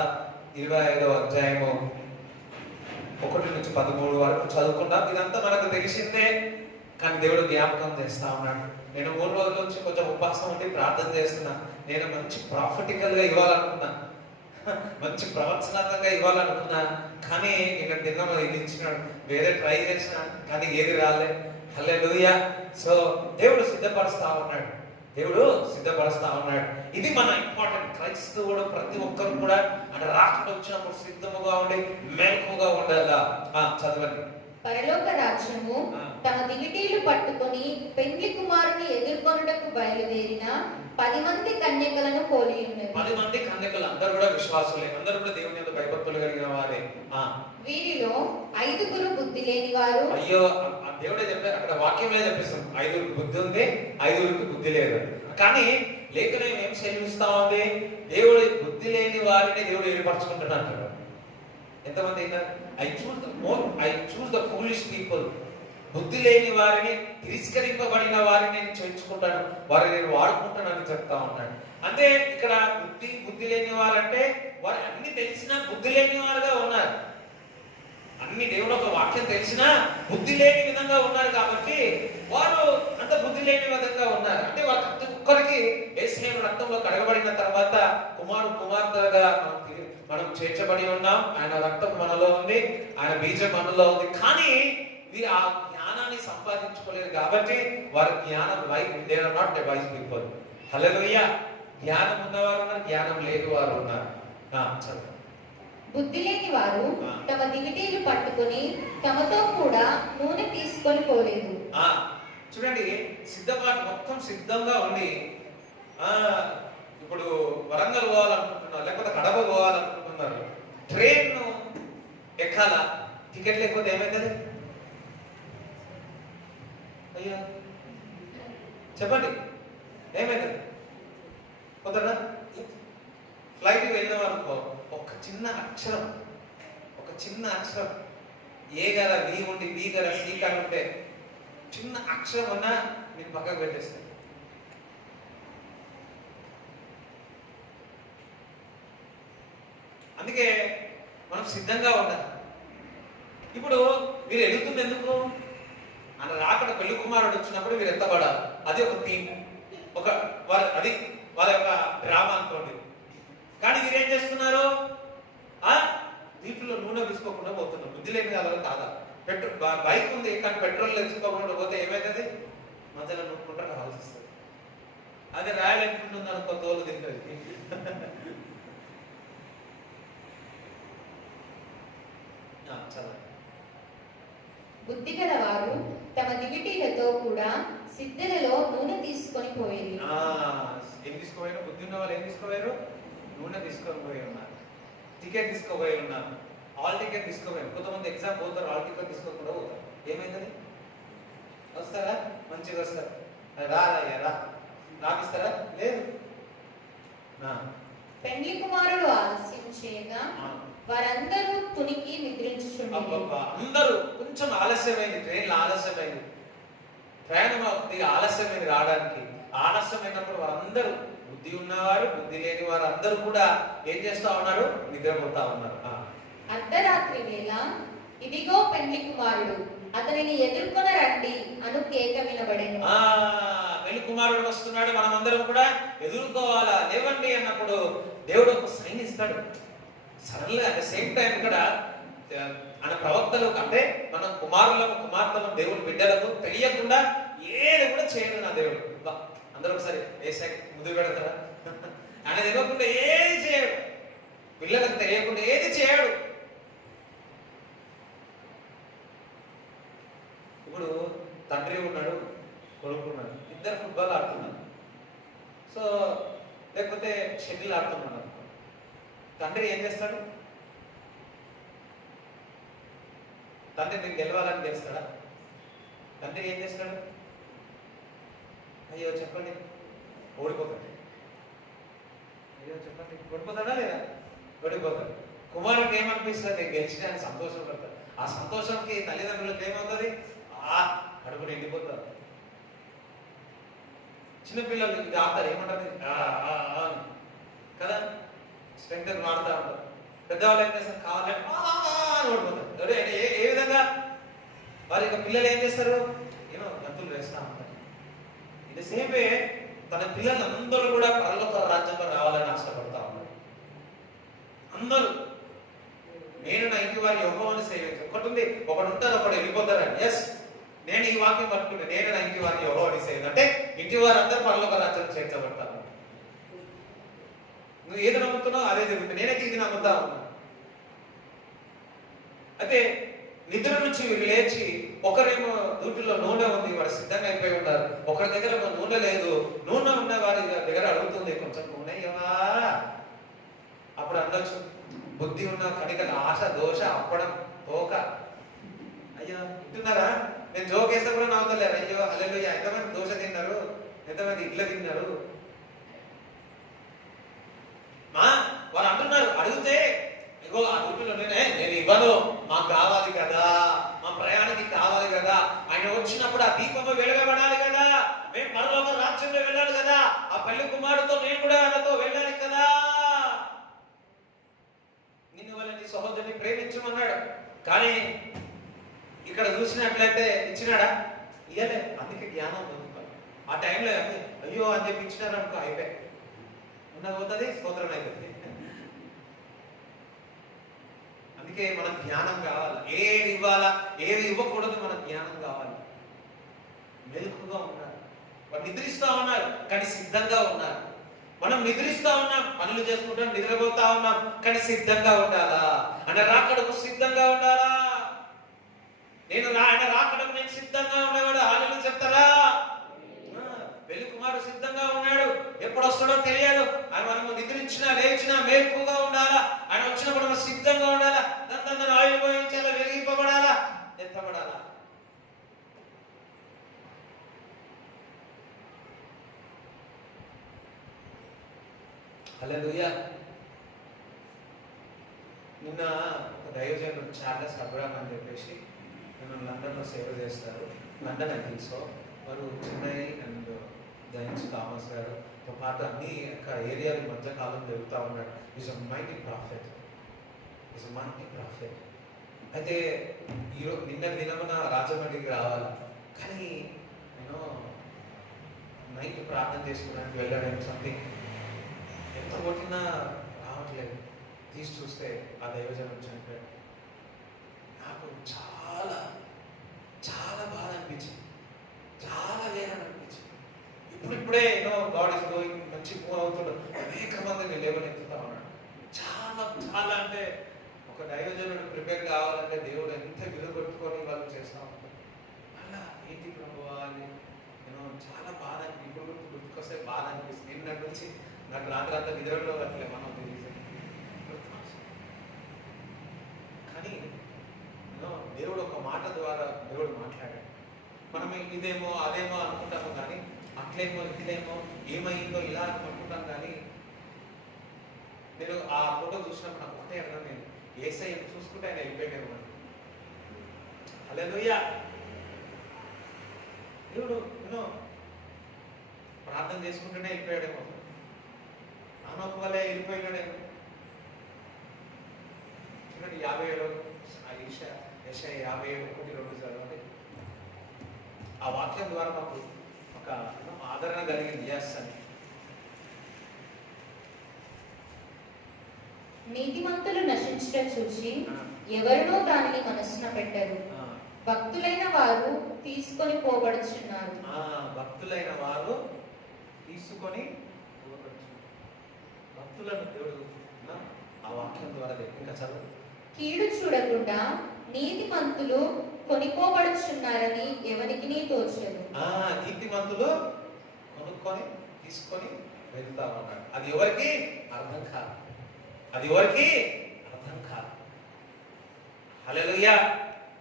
25వ అధ్యాయము 1 నుంచి 13 వరకు చదువుకున్నాం. ఇదంతా మనకు తెలిసిందే, కానీ దేవుడు జ్ఞాపకం చేస్తా ఉన్నాడు. నేను 3 రోజుల నుంచి కొంచెం ఉపవాసం ఉండి ప్రార్థన చేస్తున్నా. నేను మంచి ప్రాఫిటికల్గా ఇవ్వాలనుకున్నా, మంచి ప్రవచనాత్మకంగా ఇవ్వాలనుకున్నా. కానీ ఇక్కడ తిన్నాను, ఇది ఇచ్చినాడు. వేరే ట్రై చేసిన, కానీ ఏది రాలే. హల్లెలూయా. సో దేవుడు సిద్ధపరుస్తా ఉన్నాడు, దేవుడు సిద్ధపరుస్తా ఉన్నాడు. ఇది మన ఇంపార్టెంట్. క్రైస్తవుడు ప్రతి ఒక్కరు కూడా అంటే రాకుండా వచ్చినప్పుడు సిద్ధముగా ఉండి మేలుకుగా ఉండాలా. చదవండి. పరలోక రాజ్యము తమ దివిటీలు పట్టుకొని పెండ్లి కుమారుని ఎదుర్కొనుటకు బయలుదేరిన 10 మంది కన్యకలను పోలి ఉన్నది. 10 మంది కన్యకలు అందరూ కూడా విశ్వాసులే, అందరూ కూడా దేవుని యొక్క భయభక్తులు కలిగిన వారే. వీరిలో 5గురు బుద్ధి లేని వారు. అయ్యో, దేవుడే చెప్పారు, అక్కడ వాక్యంలో చెప్పేస్తాం 5గురికి బుద్ధి ఉంది, 5గురికి బుద్ధి లేదు. కానీ లేఖనం ఏం సెలవిస్తా ఉంది? దేవుడు బుద్ధి లేని వారిని దేవుడు ఏర్పరచుకుంటున్నాడు. ఎంతమంది అయినా I choose the foolish people. బుద్ధి లేని వారిని, తిరస్కరింపబడిన వారిని నేను చేర్చుకుంటాను, వారిని నేను వాడుకుంటానని చెప్తా ఉన్నాడు. అంటే ఇక్కడ బుద్ధి లేని వారంటే వారు అన్ని తెలిసినా బుద్ధి లేని వారుగా ఉన్నారు. అన్ని దేవుడు ఒక వాక్యం తెలిసినా బుద్ధి లేని విధంగా ఉన్నారు. కాబట్టి వారు అంత బుద్ధి లేని విధంగా ఉన్నారు. అంటే వాళ్ళ ప్రతి ఒక్కరికి యేసు రక్తంలో కడగబడిన తర్వాత కుమార్తెగా మనం చేర్చబడి ఉన్నాం. ఆయన రక్తం మనలో ఉంది, ఆయన బీజం మనలో ఉంది. కానీ వీరు ఆ జ్ఞానాన్ని సంపాదించుకోలేదు కాబట్టి వారి జ్ఞానం they are not a wise people. హల్లెలూయా. జ్ఞానం ఉన్నవారు ఉన్నారు, జ్ఞానం లేని వారు ఉన్నారు. చదువు. బుద్ధి లేని వారు తమ దివిటీలు పట్టుకొని తమతో కూడా నూనె తీసుకొని పోలేదు. చూడండి, సిద్ధపాటు మొత్తం సిద్ధంగా ఉండి ఇప్పుడు వరంగల్ పోవాలనుకుంటున్నారు, లేకపోతే కడప పోవాలనుకుంటున్నారు. ట్రైన్ ఎక్కాల, టికెట్ లేకపోతే ఏమైతుంది? అయ్యా చెప్పండి, ఏమైతుంది? పోతాడా? ఫ్లైట్కి వెళ్ళాం అనుకో, ఒక చిన్న అక్షరం ఏ గల వి ఉండి బి గల సి కాని ఉంటే చిన్న అక్షరం ఉన్నా నేను పక్కకు పెట్టేస్తాను. అందుకే మనం సిద్ధంగా ఉండాలి. ఇప్పుడు మీరు ఎదుగుతుంది ఎందుకు? అని రాకడ పెళ్లి కుమారుడు వచ్చినప్పుడు మీరు ఎత్తబడాలి. అది ఒక థీమ్, అది వాళ్ళ యొక్క డ్రామా అనుకోండి. కానీ మీరేం చేస్తున్నారు? వీటిలో నూనె తీసుకోకుండా పోతున్నారు. బుద్ధి లేని వాళ్ళు కాదా? బైక్ ఉంది కానీ పెట్రోల్ తెచ్చుకోకుండా పోతే ఏమవుతుంది? మధ్యలో నొక్కుంటా రావాల్సి వస్తుంది. అదే రాయల్ ఎన్ఫీల్డ్ ఉంది అనుకో, తోలు తింటుంది. చదవండి. బుద్ధి గల వారు తమ దివిటీలతో కూడా సిద్ధలలో నూనె తీసుకొని పోయేది. ఏం తీసుకోపోయారు? బుద్ధి ఉన్న వాళ్ళు ఏం తీసుకోపోయారు? నూనె తీసుకొని పోయి ఉన్నారు, టికెట్ తీసుకోపోయి ఉన్నారు, హాల్ టికెట్ తీసుకోపోయారు. కొంతమంది ఎగ్జామ్ పోతారు, హాల్ టికెట్ తీసుకోకుండా పోతారు. ఏమైందని? వస్తారా? మంచిగా వస్తారు. రా రాపిస్తారా? లేదు. పెండ్లి కుమారుడు ఆలస్యం చేయగా వారందరూ తునికి నిద్రించుచుండెను. అందరూ కొంచెం ఆలస్యమైంది, ట్రైన్లో ఆలస్యమైంది, ప్రయాణం ఆలస్యమైంది రావడానికి. ఆలస్యమైనప్పుడు వారందరూ, బుద్ధి ఉన్నవారు బుద్ధి లేని వారు అందరూ కూడా ఏం చేస్తా ఉన్నారు? నిద్రపోతా ఉన్నారు. అర్ధరాత్రి వేళ ఇదిగో పెండ్లి కుమారుడు, అతనిని ఎదుర్కొన రండి అను కేక వినబడెను. పెళ్లి కుమారుడు వస్తున్నాడు, మనం అందరం కూడా ఎదుర్కోవాలా, లేవండి అన్నప్పుడు దేవుడు ఒక సైన్ ఇస్తాడు. సడన్గా అట్ ద సేమ్ టైం ఇక్కడ ఆయన ప్రవక్తలకు, అంటే మన కుమారులకు కుమార్తెలకు దేవుడు బిడ్డలకు తెలియకుండా ఏది కూడా చేయడు నా దేవుడు. అందరూ ఒకసారి వేసాక ముందు పెడతారా? ఆయన తెలియకుండా ఏది చేయడు, పిల్లలకు తెలియకుండా ఏది చేయడు. ఇప్పుడు తండ్రి ఉన్నాడు, కొడుకు ఉన్నాడు, ఇద్దరు ఫుట్బాల్ ఆడుతున్నారు. సో లేకపోతే షటిల్ ఆడుతున్నాడు. తండ్రి ఏం చేస్తాడు? తండ్రి నేను గెలవాలని గెలుస్తాడా? తండ్రి ఏం చేస్తాడు? అయ్యో చెప్పండి, ఓడిపోతాడు. అయ్యో చెప్పండి, ఓడిపోతాడా లేదా? ఓడిపోతాడు. కుమారుడికి ఏమనిపిస్తుంది? నేను గెలిచిన సంతోషం పడతాడు. ఆ సంతోషంకి తల్లిదండ్రులకు ఏమవుతుంది? అడుగు నిండిపోతారు. చిన్నపిల్లలు ఇది ఆడతారు, ఏమంటారు కదా, స్ట్రెంగ్త్ వాడుతూ ఉంటారు. పెద్దవాళ్ళు ఏం చేస్తారు? కావాలని ఓడిపోతారు. ఏ విధంగా వారి యొక్క పిల్లలు ఏం చేస్తారు? గంతులు వేస్తూ ఉంటారు. ఇది సేమే తన పిల్లలందరూ కూడా పరలోక రాజ్యంలో రావాలని ఆశపడతా ఉన్నారు. అందరూ నేను నా ఇంటి వారి యెహోవాను సేవించు. ఒకటి ఉంది, ఒకడు ఉంటారు, ఒకడు వెళ్ళిపోతారని. ఎస్, నేను ఈ వాక్యం పట్టుకుంటే నేను నా ఇంటి వారి యెహోవాని సేవించు అంటే ఇంటి వారు అందరూ పరలోక రాజ్యంలో చేర్చబడతారు. నువ్వు ఏది నమ్ముతున్నావు అదే జరుగుతుంది. నేనైతే ఇది నమ్ముతా ఉన్నా. అయితే నిద్ర నుంచి లేచి ఒకరేమో డ్యూటీలో నూనె ఉంది, వాడు సిద్ధంగా అయిపోయి ఉన్నారు. ఒకరి దగ్గర నూనె లేదు, నూనె ఉన్న వారి దగ్గర అడుగుతుంది, కొంచెం నూనె ఇవ్వా. అప్పుడు అనొచ్చు, బుద్ధి ఉన్న కణికల ఆశ, దోష, అప్పడం, తోక. అయ్యో వింటున్నారా? నేను జోకేస్తే కూడా నవ్వుతలేరు. అయ్యో హల్లెలూయా, ఎంతమంది దోష తిన్నారు, ఎంతమంది ఇడ్ల తిన్నారు. వారు అంటున్నారు, అడిగితే ఇగో ఆ డ్యూటీలో నేను ఇవ్వను, మాకు కావాలి కదా, మా ప్రయాణానికి కావాలి కదా, ఆయన వచ్చినప్పుడు ఆ దీపము వెలగబడాలి కదా, మేము పరలోక రాజ్యంలో వెళ్ళాలి కదా, ఆ పెళ్లి కుమారుడితో నేను కూడా ఆయనతో వెళ్ళాలి కదా. నిన్ను వల్ల నీ సహోదరుని ప్రేమించమన్నాడు, కానీ ఇక్కడ చూసినట్లయితే ఇచ్చినాడా? ఇయ్యలే. అందుకే జ్ఞానం పొందుకోవాలి. ఆ టైంలో అయ్యో అని చెప్పి ఇచ్చినారనుకో, అయిపోయి ఉన్నది పోతుంది, స్తోత్రం అయిపోతుంది. అందుకే మన జ్ఞానం కావాలి. ఏది ఇవ్వాలా, ఏది ఇవ్వకూడదు, మన జ్ఞానం కావాలి. మెలకుగా ఉన్నారు, వారు నిద్రిస్తూ ఉన్నారు కానీ సిద్ధంగా ఉన్నారు. మనం నిద్రిస్తూ ఉన్నాం, పనులు చేసుకుంటాం, నిద్రపోతా ఉన్నాం కానీ సిద్ధంగా ఉండాలా. అంటే రాకడకు సిద్ధంగా ఉండాలా. ఆయన రాకడకు నేను సిద్ధంగా ఉండేవాడు. హల్లెలూయా చెప్తారా? పెళ్లి కుమారుడు సిద్ధంగా ఉన్నాడు. ఎప్పుడు వస్తాడో తెలియదు. ఆయన మనము నిద్రించినా లేచినా మేల్కుగా ఉండాలా. ఆయన వచ్చినప్పుడు మనం సిద్ధంగా ఉండాలా. దాన్ని ఆయుధ పోయించాలా, వెలిగింపబడాలా, ఎత్తబడాలా. హల్లెలూయా. నిన్న ఒక దైవజనుడు చార్లెస్ అబ్రహాం అని చెప్పేసి నేను లండన్లో సేవ చేస్తారు. London I think so. వారు చెన్నై అండ్ జైన్స్ థామస్ గారుతో పాటు అన్ని ఏరియాల మధ్య కాలం జరుగుతూ ఉన్నాడు. Is a mighty profit, is a mighty profit. అయితే ఈరోజు నిన్న దినమున రాజమండ్రికి రావాలి, కానీ నేను నైట్ ప్రార్థన చేసుకోవడానికి వెళ్ళడానికి సంథింగ్ ఎంత కొట్టినా రావట్లేదు. తీసి చూస్తే ఆ దైవజనం చనిపోయాడు. నాకు చాలా చాలా బాధ అనిపించింది, చాలా వేదన అనిపించింది. ఇప్పుడిప్పుడే ఏదో గాడ్ ఇస్ గోయింగ్ మంచి మూవ్ అవుతున్నాడు, అనేక మందిని లేవనెత్తుతా ఉన్నాడు. చాలా చాలా అంటే ఒక దైవజనుడు ప్రిపేర్ కావాలంటే దేవుడు ఎంత విలుగొట్టుకొని వాళ్ళు చేస్తా ఉంటారు. అలా ఏంటి ప్రభువా అని నేను చాలా బాధ ఇప్పుడు గుర్తుకొస్తే బాధ అనిపిస్తుంది. నిన్నటి నుంచి నాకు రాత్రి అంతా నిద్రలో అట్లే మనం తెలియదు. కానీ దేవుడు ఒక మాట ద్వారా దేవుడు మాట్లాడాడు. మనం ఇదేమో అదేమో అనుకుంటాము, కానీ అట్లేమో ఇట్లేమో ఏమైందో ఇలా అనుకుంటాం. కానీ నేను ఆ ఫోటో చూసినప్పుడు నాకు ఒకటే అన్నా, నేను యేసయ్య చూసుకుంటే ఆయన వెళ్ళిపోయాను. హల్లెలూయా. దేవుడు ప్రార్థన చేసుకుంటూనే వెళ్ళిపోయాడేమో, ఆమె వల్లే వెళ్ళిపోయినాడేమో. చూడండి 57 యెషయా 57:1-2 చదవండి. ఆ వాక్యం ద్వారా మాకు ఒక ఆదరణ కలిగింది. చేస్తాను. నీతిమంతులు నశించడం చూసి ఎవరినో దానిని మనసున పెట్టరు. భక్తులైన వారు తీసుకొని పోబడుచున్నారు. భక్తులైన వారు తీసుకొని భక్తులను దేవుడు ఆ వాక్యం ద్వారా ఇంకా చదువు. కీడు చూడకుండా నీతిమంతులు కొనిపోబడుచున్నారని ఎవరికి తోచదు. నీతిమంతులు కొనుక్కొని తీసుకొని వెళ్తా ఉన్నాడు. అది ఎవరికి అర్థం కాదు, అది ఎవరికి అర్థం కాదు. హల్లెలూయా.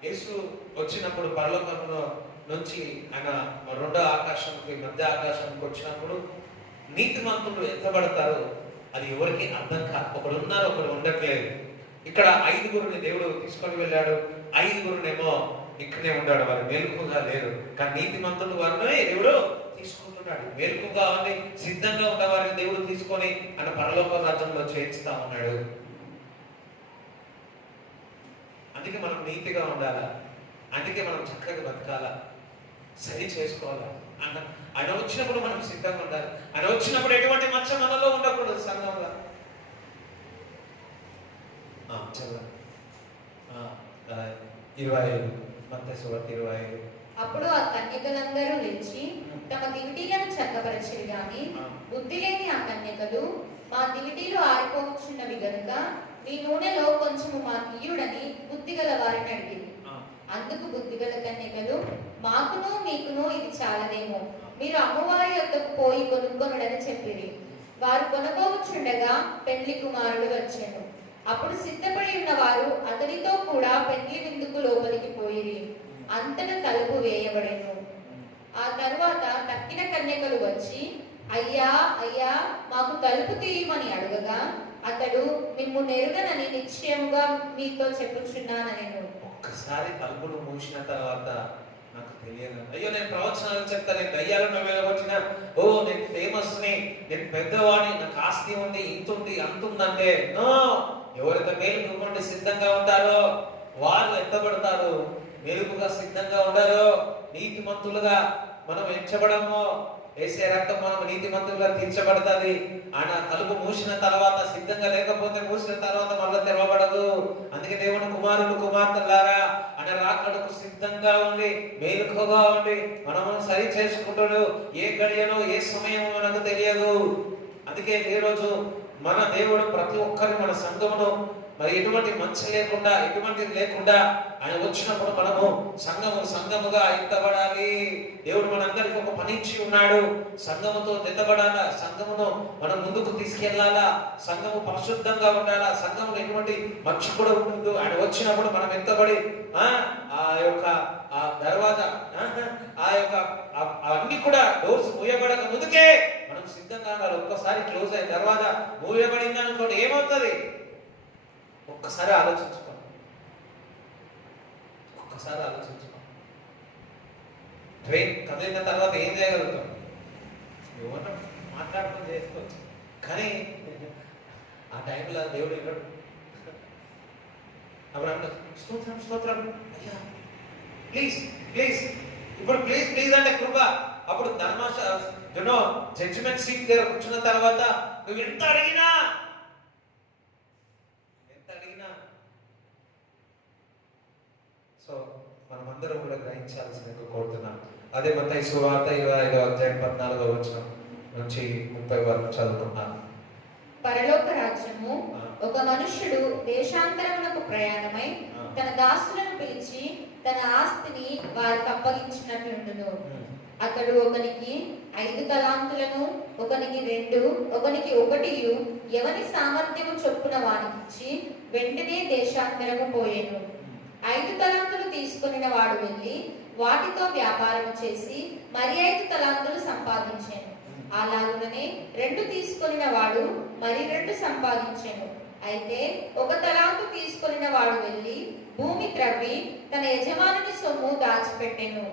యేసు వచ్చినప్పుడు పరలోకంలో నుంచి ఆయన రెండో ఆకాశానికి మధ్య ఆకాశానికి వచ్చినప్పుడు నీతిమంతులు ఎత్తబడతారు, అది ఎవరికి అర్థం కాదు. ఒకడు ఉన్నారు, ఒకడు ఉండట్లేదు. ఇక్కడ 5గురిని దేవుడు తీసుకొని వెళ్ళాడు, 5గురునేమో ఇక్కడే ఉన్నాడు, వారు మేలుకుగా లేరు. కానీ నీతిమంతులు వారిని దేవుడు తీసుకుంటున్నాడు. మేలుకుగా ఉంది, సిద్ధంగా ఉన్న వారిని దేవుడు తీసుకొని ఆయన పరలోక రాజ్యంలో చేర్చుతా ఉన్నాడు. అందుకే మనం నీతిగా ఉండాలా, అందుకే మనం చక్కగా బతకాలా, సరి చేసుకోవాలా. ఆయన వచ్చినప్పుడు మనం సిద్ధంగా ఉండాలి. ఆయన వచ్చినప్పుడు ఎటువంటి మచ్చ మనలో ఉండకూడదు. సంఘంలో 25 మత్తయి సువార్త 25. అప్పుడు ఆ కన్యకలందరూ లేచి తమ దివిటీలను చక్కపరచిరి గాని బుద్ధి లేని ఆ కన్యకలు, మా దివిటీలు ఆరిపోవచ్చున్నవి గనుక మీ నూనెలో కొంచెము మాకు ఇయ్యుడని బుద్ధిగల వారిని అడిగింది. అందుకు బుద్ధిగల కన్యకలు, మాకును మీకును ఇది చాలదేమో, మీరు అమ్మవారి యొద్దకు పోయి కొనుక్కొనుడని చెప్పిరి. వారు కొనుక్కోవచ్చుండగా పెండ్లి కుమారుడు వచ్చెను. అప్పుడు సిద్ధపడి ఉన్న వారు అతనితో కూడా పెండ్లి విందుకు లోపలికి పోయిరి. అంతటా తలుపు వేయబడెను. ఆ తరువాత తక్కిన కన్యకలు వచ్చి, అయ్యా అయ్యా మాకు తలుపు తీయమని అడగగా అతడు, మిమ్ము నెరుగనని నిశ్చయముగా మీతో చెప్పుచున్నానెను. ఒక్కసారి తలుపులు మూసిన తర్వాత నాకు తెలియదు, అయ్యో నేను ప్రవచనాలు చెప్తా, నేను దయ్యాలను వెళ్ళవచ్చిన, ఓ నేను ఫేమస్ ని, నేను పెద్దవాడిని, నాకు ఆస్తి ఉంది, ఇంత ఉంది, అంత ఉందంటే నో. ఎవరైతే మేలుకుంటే సిద్ధంగా ఉంటారో వాళ్ళు ఎత్తబడతారు. మేలుకుగా సిద్ధంగా ఉండరు, నీతిమంతులుగా మనం ఎంచబడము. యేసే రక్తం మనం నీతిమంతులుగా తీర్చబడుతుంది. ఆయన తలుపు మూసిన తర్వాత సిద్ధంగా లేకపోతే మూసిన తర్వాత మళ్ళీ తెరవబడదు. అందుకే దేవుని కుమారులు కుమార్తెలారా ఆయన రాకడకు సిద్ధంగా ఉండి మేలుకోగా ఉండి మనము సరి చేసుకుంటాడు. ఏ గడియలో ఏ సమయమో మనకు తెలియదు. అందుకే ఈ రోజు మన దేవుడు ప్రతి ఒక్కరి మన సంఘమును మరి ఎటువంటి మంచి లేకుండా ఎటువంటిది లేకుండా ఆయన వచ్చినప్పుడు మనము సంఘముగా ఎత్తబడాలి. దేవుడు మనందరికి ఒక పని ఇచ్చి ఉన్నాడు. సంఘముతో ఎత్తబడాలా, సంఘమును మనం ముందుకు తీసుకెళ్లాలా, సంఘము పరిశుద్ధంగా ఉండాలా, సంఘంలో ఎటువంటి మంచి కూడా ఉండదు. ఆయన వచ్చినప్పుడు మనం ఎత్తబడి ఆ యొక్క ఆ దర్వాజా ఆ యొక్క అన్ని కూడా డోర్స్ మూయబడక ముందుకే మనం సిద్ధంగా ఉండాలి. ఒక్కసారి క్లోజ్ అయిన దర్వాజా మూయబడింది అనుకోండి, ఏమవుతుంది? ఒక్కసారి ఆలోచించుకోండి, ఒక్కసారి ఆలోచించుకోండి. ట్రైన్ కదిలిన తర్వాత ఏం చేయగలుగుతాం? ఏమన్నా మాట్లాడుతూ చేసుకోవచ్చు, కానీ ఆ టైంలో దేవుడు ఇవ్వడు. అప్పుడు స్తోత్రం స్తోత్రం అయ్యా ప్లీజ్ ప్లీజ్, ఇప్పుడు ప్లీజ్ ప్లీజ్ అంటే కృప. అప్పుడు జడ్జిమెంట్ సీట్ దగ్గర కూర్చున్న తర్వాత నువ్వు ఎంత అడిగినా అందరం కూడా గ్రహించాల్సిందిగా కోరుతున్నాను. అదే మత్తయి సువార్త 25వ అధ్యాయం 14వ వచనం నుంచి 30 వరకు చదువుకున్నాను. పరలోక రాజ్యము ఒక మనుష్యుడు దేశాంతరమునకు ప్రయాణమై తన దాసులను పిలిచి తన ఆస్తిని వారికి అప్పగించినట్లుండును. అతడు ఒకనికి 5 తలాంతులను, ఒకనికి 2, ఒకనికి 1 ఎవని సామర్థ్యము చొప్పున వానికిచ్చి వెంటనే దేశాంతరము పోయెను. 5 తలాంతులు తీసుకొనిన వాడు వెళ్ళి వాటితో వ్యాపారం చేసి మరి 5 తలాంతులు సంపాదించాను. అలాగుననే 2 తీసుకొనిన వాడు మరి 2 సంపాదించాను. అయితే 1 తలాంతు తీసుకొనిన వాడు వెళ్ళి భూమి త్రవ్వి తన యజమానుని సొమ్ము దాచిపెట్టెను.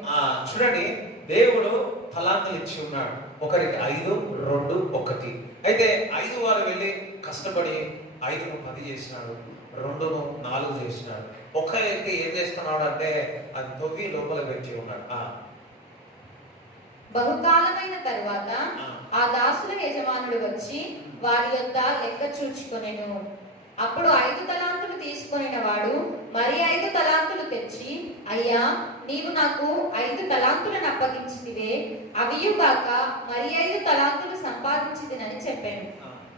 చూడండి, దేవుడు తలాంతులు ఇచ్చి ఉన్నాడు. ఒకరికి 5, 2, 1. అయితే 5 వారు వెళ్ళి కష్టపడి 5ను 10 చేసినాడు, 2ను 4 చేసినాడు. ఒక వ్యక్తి ఏం చేస్తున్నాడు అంటే అది తొవ్వి లోపల పెట్టి ఉన్నాడు. బహుకాలమైన తరువాత ఆ దాసుల యజమానుడు వచ్చి వారి యొద్ద లెక్క చూచుకొనెను. అప్పుడు 5 తలాంతులు తీసుకొనిన వాడు మరి 5 తలాంతులు తెచ్చి, అయ్యా, నీవు నాకు 5 తలాంతులను అప్పగించితివే, అవియుగాక మరి 5 తలాంతులు సంపాదించితినని చెప్పాను.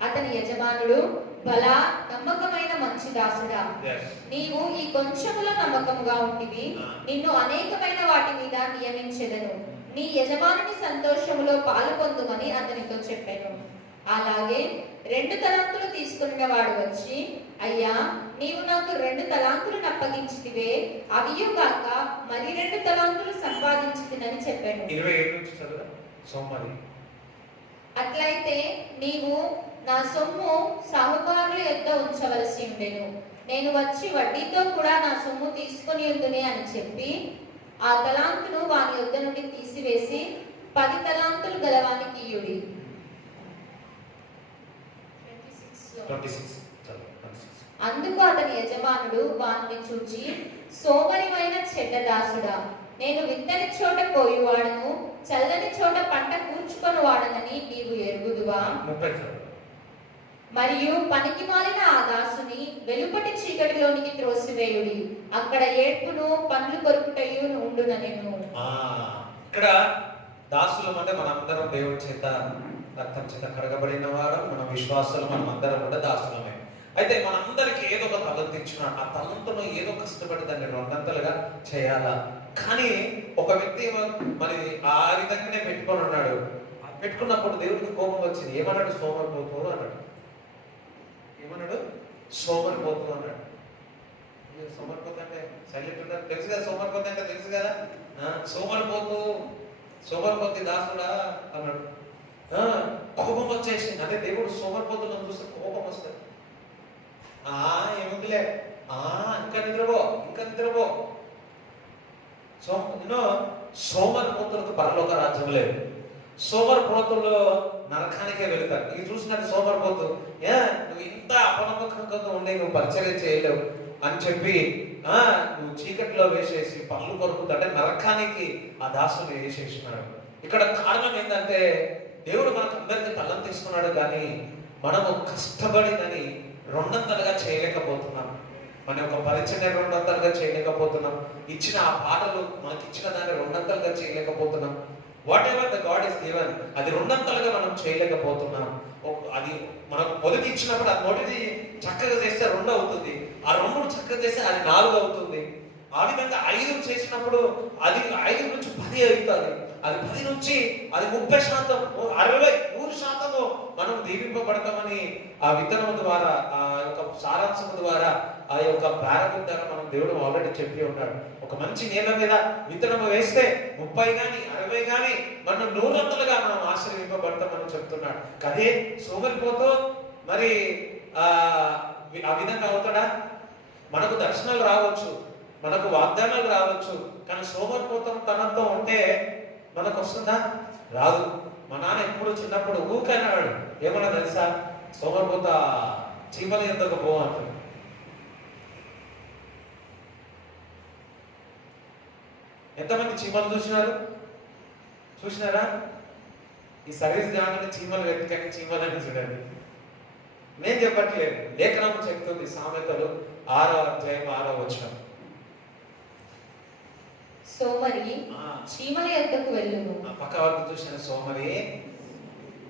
అతని యజమానుడు, బలా నమ్మకమైన మంచి దాసుడా, నీవు ఈ కొంచెములో నమ్మకముగా ఉంటివి, నిన్ను అనేకమైన వాటి మీద నియమించెదను, నీ యజమానుని సంతోషములో పాలు పొందుమని అతనితో చెప్పాను. అలాగే 2 తలాంతులు తీసుకున్న వాడు వచ్చి, అయ్యా, నీవు నాకు 2 తలాంతులను అప్పగించితివే, అవియుగాక మరి 2 తలాంతులు సంపాదించితినని చెప్పాను. 27 అట్లయితే నీవు నా సొమ్ము సాహుకారుల యొద్ద ఉంచవలసి ఉండెను, నేను వచ్చి వడ్డీతో కూడా నా సొమ్ము తీసుకొని ఉందునే అని చెప్పి ఆ తలాంతును వాని యొద్ద నుండి తీసివేసి 10 తలాంతులు గలవానికి ఇయ్యుడి. 26. అందుకు అతని యజమానుడు వానిని చూచి, సోమరిమైన చెడ్డదాసుడా, నేను విత్తని చోట కోయువాడను, చల్లని చోట పంట కూర్చుకొని వాడనని నీవు ఎరుగుదువా? మరియు పనికి మాలిన ఆ దాసుని వెలుపటి చీకటిలోనికి త్రోసివేయుడి, అక్కడ ఏడ్పును పండ్లు కొరుకుటయు ఉండుననెను. ఇక్కడ దాసులం అంటే మనందరం దేవుడి చేత రక్తం చేత కడగబడిన వారు, మన విశ్వాసాలు, మనం అందరం కూడా దాసులమే. అయితే మనందరికి ఏదో ఒక తలంతు ఇచ్చినాడు. ఆ తలంతును ఏదో కష్టపడి దాన్ని 2 చేయాలా. కానీ ఒక వ్యక్తి మరి ఆ విధంగానే పెట్టుకొని ఉన్నాడు. పెట్టుకున్నప్పుడు దేవుడికి కోపం వచ్చింది. ఏమన్నాడు? సోమరిపోతూ అన్నాడు. ఏమన్నాడు? సోమరిపోతూ అన్నాడు. సోమరిపోతు అంటే సైలెంట్ ఉన్నారు, తెలుసు కదా. సోమరిపోతు అంటే తెలుసు కదా. సోమరిపోతి దాసుడా అన్నాడు. కోపం వచ్చేసింది. అంటే దేవుడు సోమరిపోతులను చూస్తే కోపం వస్తుంది. ఏముందిలే, ఇంకా నిద్రపో. సోమరిపోతులకు పరలోక రాజ్యం లేదు. సోమరిపోతులు నరకానికే వెళ్తారు. ఇది చూసినట్టు సోమరిపోతు, నువ్వు ఇంత అపనమ్మకంగా ఉండే నువ్వు పరిచయం చేయలేవు అని చెప్పి నువ్వు చీకటిలో వేసేసి పళ్ళు కొరుకుతా అంటే నరకానికి ఆ దాసుని వేసేసినాడు. ఇక్కడ కారణం ఏంటంటే దేవుడు మనకు అందరికీ తల్లం తీసుకున్నాడు, కానీ మనము కష్టపడినని 200గా చేయలేకపోతున్నాం. మన యొక్క పరిచయం 200గా చేయలేకపోతున్నాం. ఇచ్చిన ఆ పాటలు మనకి ఇచ్చిన దాన్ని 200గా చేయలేకపోతున్నాం. What ever the God is given అది 200గా మనం చేయలేకపోతున్నాం. అది మనకు మొదటి ఇచ్చినప్పుడు అది మొదటిది చక్కగా చేస్తే 2 అవుతుంది, ఆ 2 చక్కగా చేస్తే అది 4 అవుతుంది. ఆ విధంగా 5 చేసినప్పుడు అది 5 నుంచి 10 అవుతుంది. అది 10 నుంచి అది 30%, 60, 100% మనం దీవింపబడతామని ఆ విత్తనం ద్వారా, ఆ యొక్క సారాంశం ద్వారా, ఆ యొక్క ప్రారంభం ద్వారా మనం దేవుడు ఆల్రెడీ చెప్పి ఉన్నాడు. ఒక మంచి నేల మీద విత్తనం వేస్తే 30 గాని 60 గాని మనం 100గా మనం ఆశీర్వింపబడతామని చెప్తున్నాడు. అదే సోమరిపోతూ మరి ఆ విధంగా అవుతాడా? మనకు దర్శనాలు రావచ్చు, మనకు వాగ్దానాలు రావచ్చు, కానీ సోమరిపోతం తనంతో ఉంటే మనకు వస్తుందా? రాదు. మా నాన్న ఎప్పుడు చిన్నప్పుడు ఊకన్నాడు, ఏమన్నా తెలుసా, సోమరిపోత చీమల ఎందుకు పో అంటాడు. ఎంతమంది చీమలు చూసినారా? ఈ సర్వీస్ కాగానే చీమలు వెతికండి, చీమలని చూడండి. నేను చెప్పట్లేదు, లేఖనం చెప్తుంది. సామెతలు 6వ అధ్యాయం 6వ వచనం. సోమరి ఆ, చీమల యొద్దకు వెళ్ళును. ఆ పక్క వాళ్ళకి చూసిన సోమరి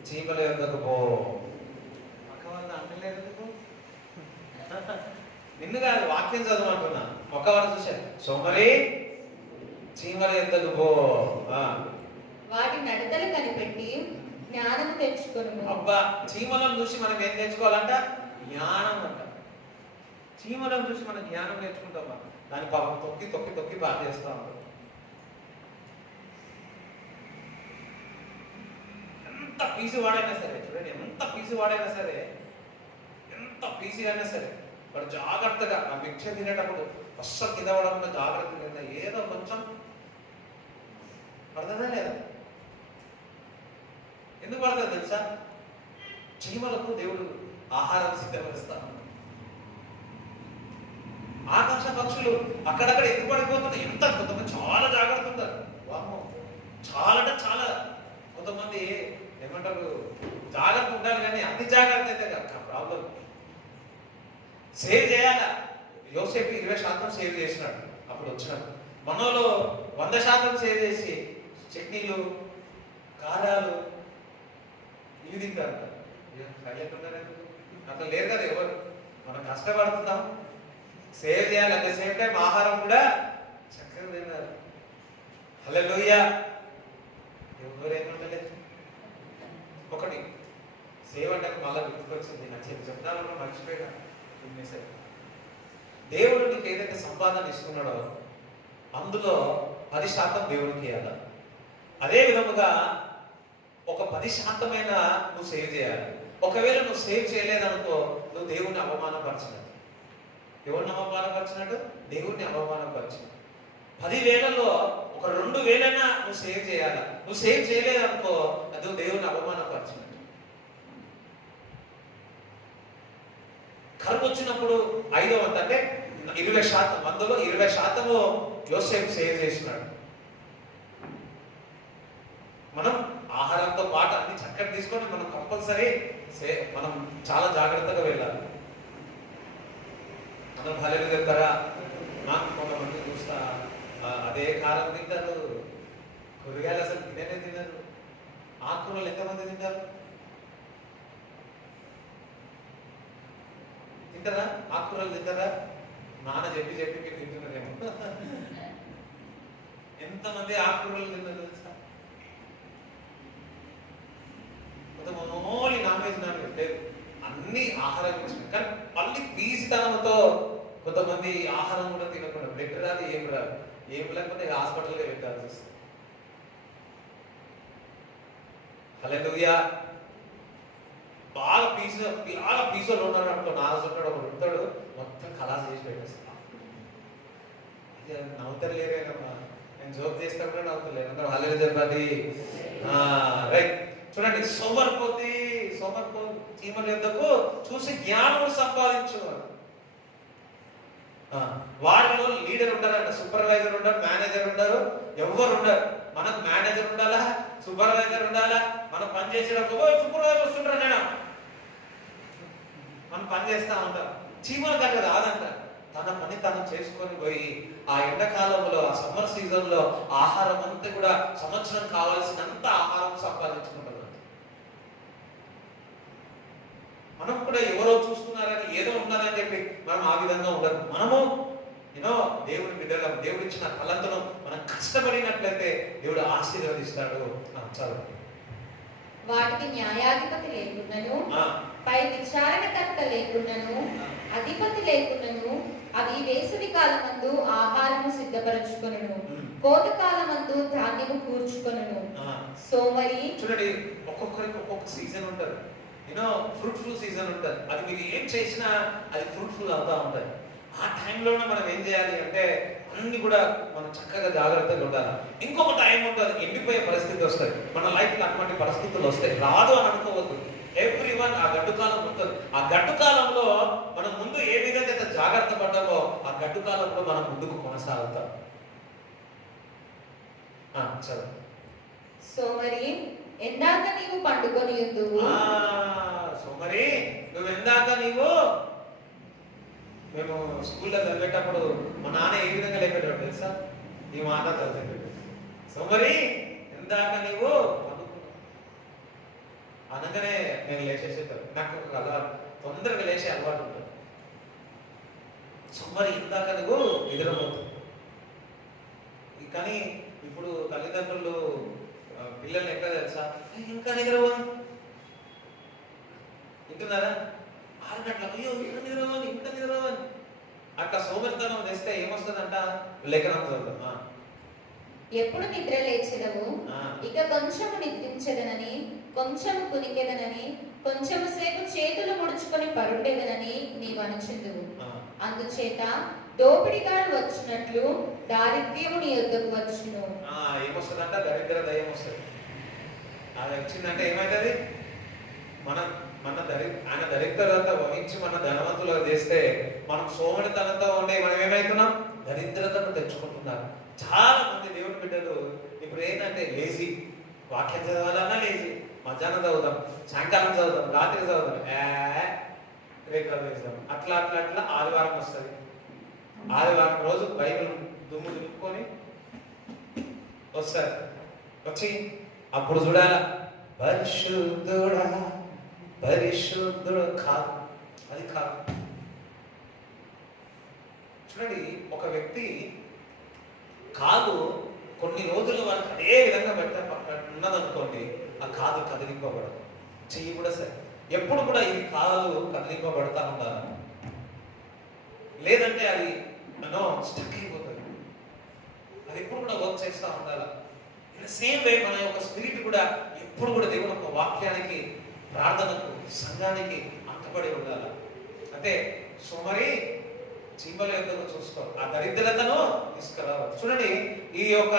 చీమల యొద్దకు పో. పక్క వాళ్ళ అంటలేదు ఎందుకు? నిన్ను కాదు, వాక్యం చదవమంటున్నా. పక్క వాళ్ళు చూశారు, సోమరి చీమల యొద్దకు పో. ఆ, వాటి నడతలు కనిపెట్టి జ్ఞానము తెచ్చుకొనుము. అబ్బా, చీమలను చూసి మనం ఏం నేర్చుకోవాలంట? జ్ఞానం అంట. చీమలను చూసి మనం జ్ఞానం నేర్చుకుంటాం. దాని పాపం తొక్కి తొక్కి తొక్కి బాగా చేస్తా ఉంటాం. ఎంత పీసు వాడైనా సరే, చూడండి, ఎంత పీసు వాడైనా సరే, ఎంత పీసి అయినా సరే, వాడు జాగ్రత్తగా ఆ భిక్ష తినేటప్పుడు అస్సలు కింద పడకుండా జాగ్రత్తగా తిందా. ఏదో కొంచెం పడుతుందా లేదా? ఎందుకు పడుతుంది తెలుసా? చీమలకు దేవుడు ఆహారం సిద్ధపరుస్తాను. ఆకాశ పక్షులు అక్కడక్కడ ఎందుకు పడిపోతున్నాయి? ఎంత కొంతమంది చాలా జాగ్రత్త ఉంటారు. వామ్మో, చాలా అంటే చాలా. కొంతమంది ఏమంటారు, జాగ్రత్త ఉండాలి కానీ అన్ని జాగ్రత్త అయితే కదా ప్రాబ్లం. సేవ్ చేయాలా? యోసేపు 20% సేవ్ చేసినాడు అప్పుడు వచ్చినప్పుడు. మనలో 100% సేవ్ చేసి చట్నీలు కారాలు ఇవి తింటారు. హైలైట్ ఉన్నారు అట్లా లేరు కదా ఎవరు. మనం కష్టపడుతున్నాం, సేవ్ చేయాలి. అట్ ద సేమ్ టైం ఆహారం కూడా చక్కగా తిన్నారు. హల్లెలూయా. ఎవరేమంటలేదు. ఒకటి సేవ్ అంటే మళ్ళీ గుర్తుకొచ్చింది. నా చెప్తాను మర్చిపోయినా. దేవుడు నీకు ఏదైతే సంపాదన ఇస్తున్నాడో అందులో 10% దేవుడికి ఇవ్వాలి. అదే విధముగా ఒక 10% నువ్వు సేవ్ చేయాలి. ఒకవేళ నువ్వు సేవ్ చేయలేదనుకో, నువ్వు దేవుణ్ణి అవమానపరిచినట్టు. ఎవరిని అవమానపరిచినట్టు? దేవుణ్ణి అవమానపరిచినట్టు. 10,000లో ఒక 2,000 నువ్వు సేవ్ చేయాలి. నువ్వు సేవ్ చేయలేదనుకో, అది దేవుణ్ణి అవమానపరిచినట్టు. కరువు వచ్చినప్పుడు 5వ వంతు అంటే 20%, అందులో 20% యోసేపు సేవ్ చేసినాడు. మనం ఆహారంతో పాటు అన్ని చక్కగా తీసుకొని మనం కంపల్సరీ మనం చాలా జాగ్రత్తగా వెళ్ళాలి. మనం భలేలు తింటారా? నాకు కొంతమంది చూస్తా అదే కారం తింటారు, కూరగాయలు అసలు తినేనే తినరు. ఆకుకూరలు ఎంతమంది తింటారు? తింటారా? ఆకుకూరలు తింటారా? నాన్న చెప్పి చెప్పి మీరు తింటున్నారేమో. ఎంతమంది ఆకుకూరలు తిన్నారు తెలుసా? ఓన్లీ నాన్ వెజ్ లేదు, అన్ని ఆహారం ఇచ్చిన కానీ మళ్ళీ పీసితనంతో కొంతమంది ఆహారం కూడా తినకుండా బ్లడ్ రాదు, ఏం రాదు, ఏం లేకపోతే హాస్పిటల్గా పెట్టాల్సి వస్తుంది. హల్లెలూయా. బాగా పీసులు ఉన్నాడు అనుకో, నాలుగు ఒకడు ఉంటాడు, మొత్తం ఖలాస్ చేసి పెట్టేస్తా. నవ్వుతారు లేరేనమ్మా, నేను జోక్ చేస్తా కూడా నవ్వుతలేరు. అందరూ హల్లెలూయా చెప్పండి. రైట్. చూడండి, సోమరిపోతే చీమల యొద్దకు చూసి జ్ఞానము సంపాదించేవాడు. వారిలో లీడర్ ఉంటారంట, సూపర్వైజర్ ఉంటారు, మేనేజర్ ఉంటారు, ఎవరు ఉండరు. మనకు మేనేజర్ ఉండాలా, సూపర్వైజర్ ఉండాలా. మనం పని చేసేటప్పుడు సూపర్వైజర్ వస్తుంటారు, నేను మనం పని చేస్తా ఉంటాం. చీమల దగ్గర రాదంట, తన పని తను చేసుకొని పోయి ఆ ఎండాకాలంలో, ఆ సమ్మర్ సీజన్ లో ఆహారం అంతా కూడా సంవత్సరం కావాల్సినంత ఆహారం సంపాదించుకుంటారు. మనం కూడా ఎవరో చూస్తున్నారని ఏదో ఉన్నారని చెప్పి మనం ఆ విధంగా ఉండదు. మనము దేవుడి బిడ్డలం. దేవుడు ఇచ్చిన తలంతును మనం కష్టపడినట్లయితే దేవుడు ఆశీర్వదిస్తాడు. చాలు. వాటికి న్యాయాధిపతి లేకున్నను, పై విచారణకర్త లేకున్నను, అధిపతి లేకున్నను, అవి వేసవి కాలమందు ఆహారము సిద్ధపరచుకొనును, కోతకాలమందు ధాన్యము కూర్చుకొనును. సోమరి. చూడండి, ఒక్కొక్కరికి ఒక్కొక్క సీజన్ ఉంటుంది. ఫ్రూట్ఫుల్ సీజన్ ఉంటుంది. అది మీరు ఏం చేసినా అది ఫ్రూట్ఫుల్ అవుతా ఉంటుంది. ఆ టైంలోనే మనం ఏం చేయాలి అంటే అన్ని కూడా మనం చక్కగా జాగ్రత్తగా ఉండాలి. ఇంకొక టైం ఉంటుంది, ఎండిపోయే పరిస్థితి వస్తుంది మన లైఫ్లో. అటువంటి పరిస్థితులు వస్తాయి, రాదు అని అనుకోవద్దు. ఎవ్రీవన్ ఆ గడ్డు కాలం ఉంటుంది. ఆ గడ్డు కాలంలో మనం ముందు ఏ విధంగా అయితే జాగ్రత్త పడ్డామో ఆ గడ్డు కాలంలో మనం ముందుకు కొనసాగుతాం. చదువు. సోమరి, ఎందాక నీవు పండుకొని ఉందువు. సోమరి, నువ్వు ఎందాక నీవు. మేము స్కూల్లో చదివేటప్పుడు మా నాన్న ఏ విధంగా లేపేటాడు తెలుసా? ఈ మాట చదువు. సోమరి ఇందాక నీవు అనుకున్నావు అనగానే నేను లేచేసేటాను. నాకు ఒక అలవాటు, తొందరగా లేచే అలవాటు ఉంటుంది. సోమరి ఇందాక నువ్వు నిద్రపోతుంది. కానీ ఇప్పుడు తల్లిదండ్రులు పిల్లల్ని ఎట్లా తెలుసా, ఇంకా నిద్రపోను వింటున్నారా? 6 గంటలకు అయ్యో ఇంకా నిద్రపోను ఇంకా నిద్రపోను అట్లా సోమరితనం తెస్తే ఏమొస్తుందంట? లేఖనం చదువుతాం. ఎప్పుడు నిద్ర లేచెదవు, ఇక కొంచెము నిద్రించెదనని, కొంచెము కునికెదనని, కొంచెము సేపు చేతులు ముడుచుకొని పరుండెదనని నీవు అనుచుందువు. అందుచేత దోపిడిగాడు వచ్చినట్లు దారిద్ర్యము నీ యొద్దకు వచ్చును. ఏమొస్తుందంట? దరిద్ర దయ్యం వస్తుంది. అది వచ్చిందంటే ఏమవుతుంది? ఆయన దరిద్రత వహించి మన ధనవంతులుగా చేస్తే మనం సోమరితనంతో ఉండే మనం ఏమవుతున్నాం? దరిద్రతను తెచ్చుకుంటున్నాం. చాలా మంది దేవుని బిడ్డలు ఇప్పుడు ఏంటంటే లేజీ. వాక్యం చదవాలన్నా లేజీ. మధ్యాహ్నం చదువుతాం, సాయంకాలం చదువుతాం, రాత్రి చదువుతాం, రేపు చదివేస్తాం. అట్లా అట్లా అట్లా ఆదివారం వస్తుంది. ఆదివారం రోజు బైబిల్ దుమ్ము దులుపుకొని వస్తారు. వచ్చి అప్పుడు చూడాల పరిశుద్ధుడా పరిశుద్ధుడు కాదు, అది కాదు. చూడండి, ఒక వ్యక్తి కాదు కొన్ని రోజుల వరకు అదే విధంగా ఉన్నదనుకోండి, ఆ కాదు కదిలింపబడదు. చెయ్యి కూడా సరే, ఎప్పుడు కూడా ఇది కాదు కదిలింపబడతా ఉండాలి. లేదంటే అది స్టక్ అయిపోతుంది. అది ఎప్పుడు కూడా వర్క్ చేస్తూ ఉండాలి. సేమ్ వే మన యొక్క స్పిరిట్ కూడా ఎప్పుడు కూడా దేవుని యొక్క వాక్యానికి, ప్రార్థనకు, సంఘానికి అంతపడి ఉండాలి. అంటే సోమరి చీమల యొక్క చూసుకో, ఆ దరిద్రతను తీసుకురావాలి. చూడండి, ఈ యొక్క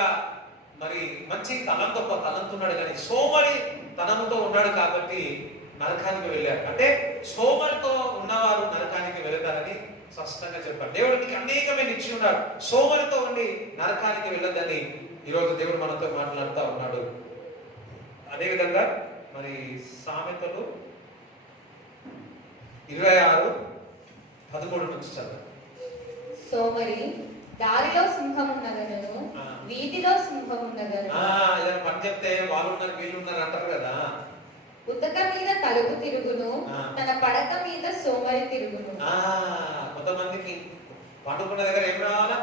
మరి మంచి తలంతో తలంతున్నాడు కానీ సోమరి తనముతో ఉన్నాడు కాబట్టి నరకానికి వెళ్ళారు. అంటే సోమరితో ఉన్నవారు నరకానికి వెళతారని స్పష్టంగా చెప్పారు. దేవుడు నీకు అనేకమైన ఇచ్చి ఉన్నాడు, సోమరితో ఉండి నరకానికి వెళ్ళదని ఈరోజు దేవుడు మనతో మాట్లాడుతూ ఉన్నాడు. అదేవిధంగా మరి సామెతలు 26:13 నుంచి చదువు. సోమరి దారిలో సింహం ఉన్నగను, వీధిలో సింహం ఉన్నగను. ఏదైనా పని చెప్తే వాళ్ళు ఉన్నారు వీళ్ళు ఉన్నారు అంటారు కదా. ఉతక మీద తలుపు తిరుగును, తన పడక మీద సోమరి తిరుగును. కొంతమందికి పండుకున్న దగ్గర ఏం రావాలా?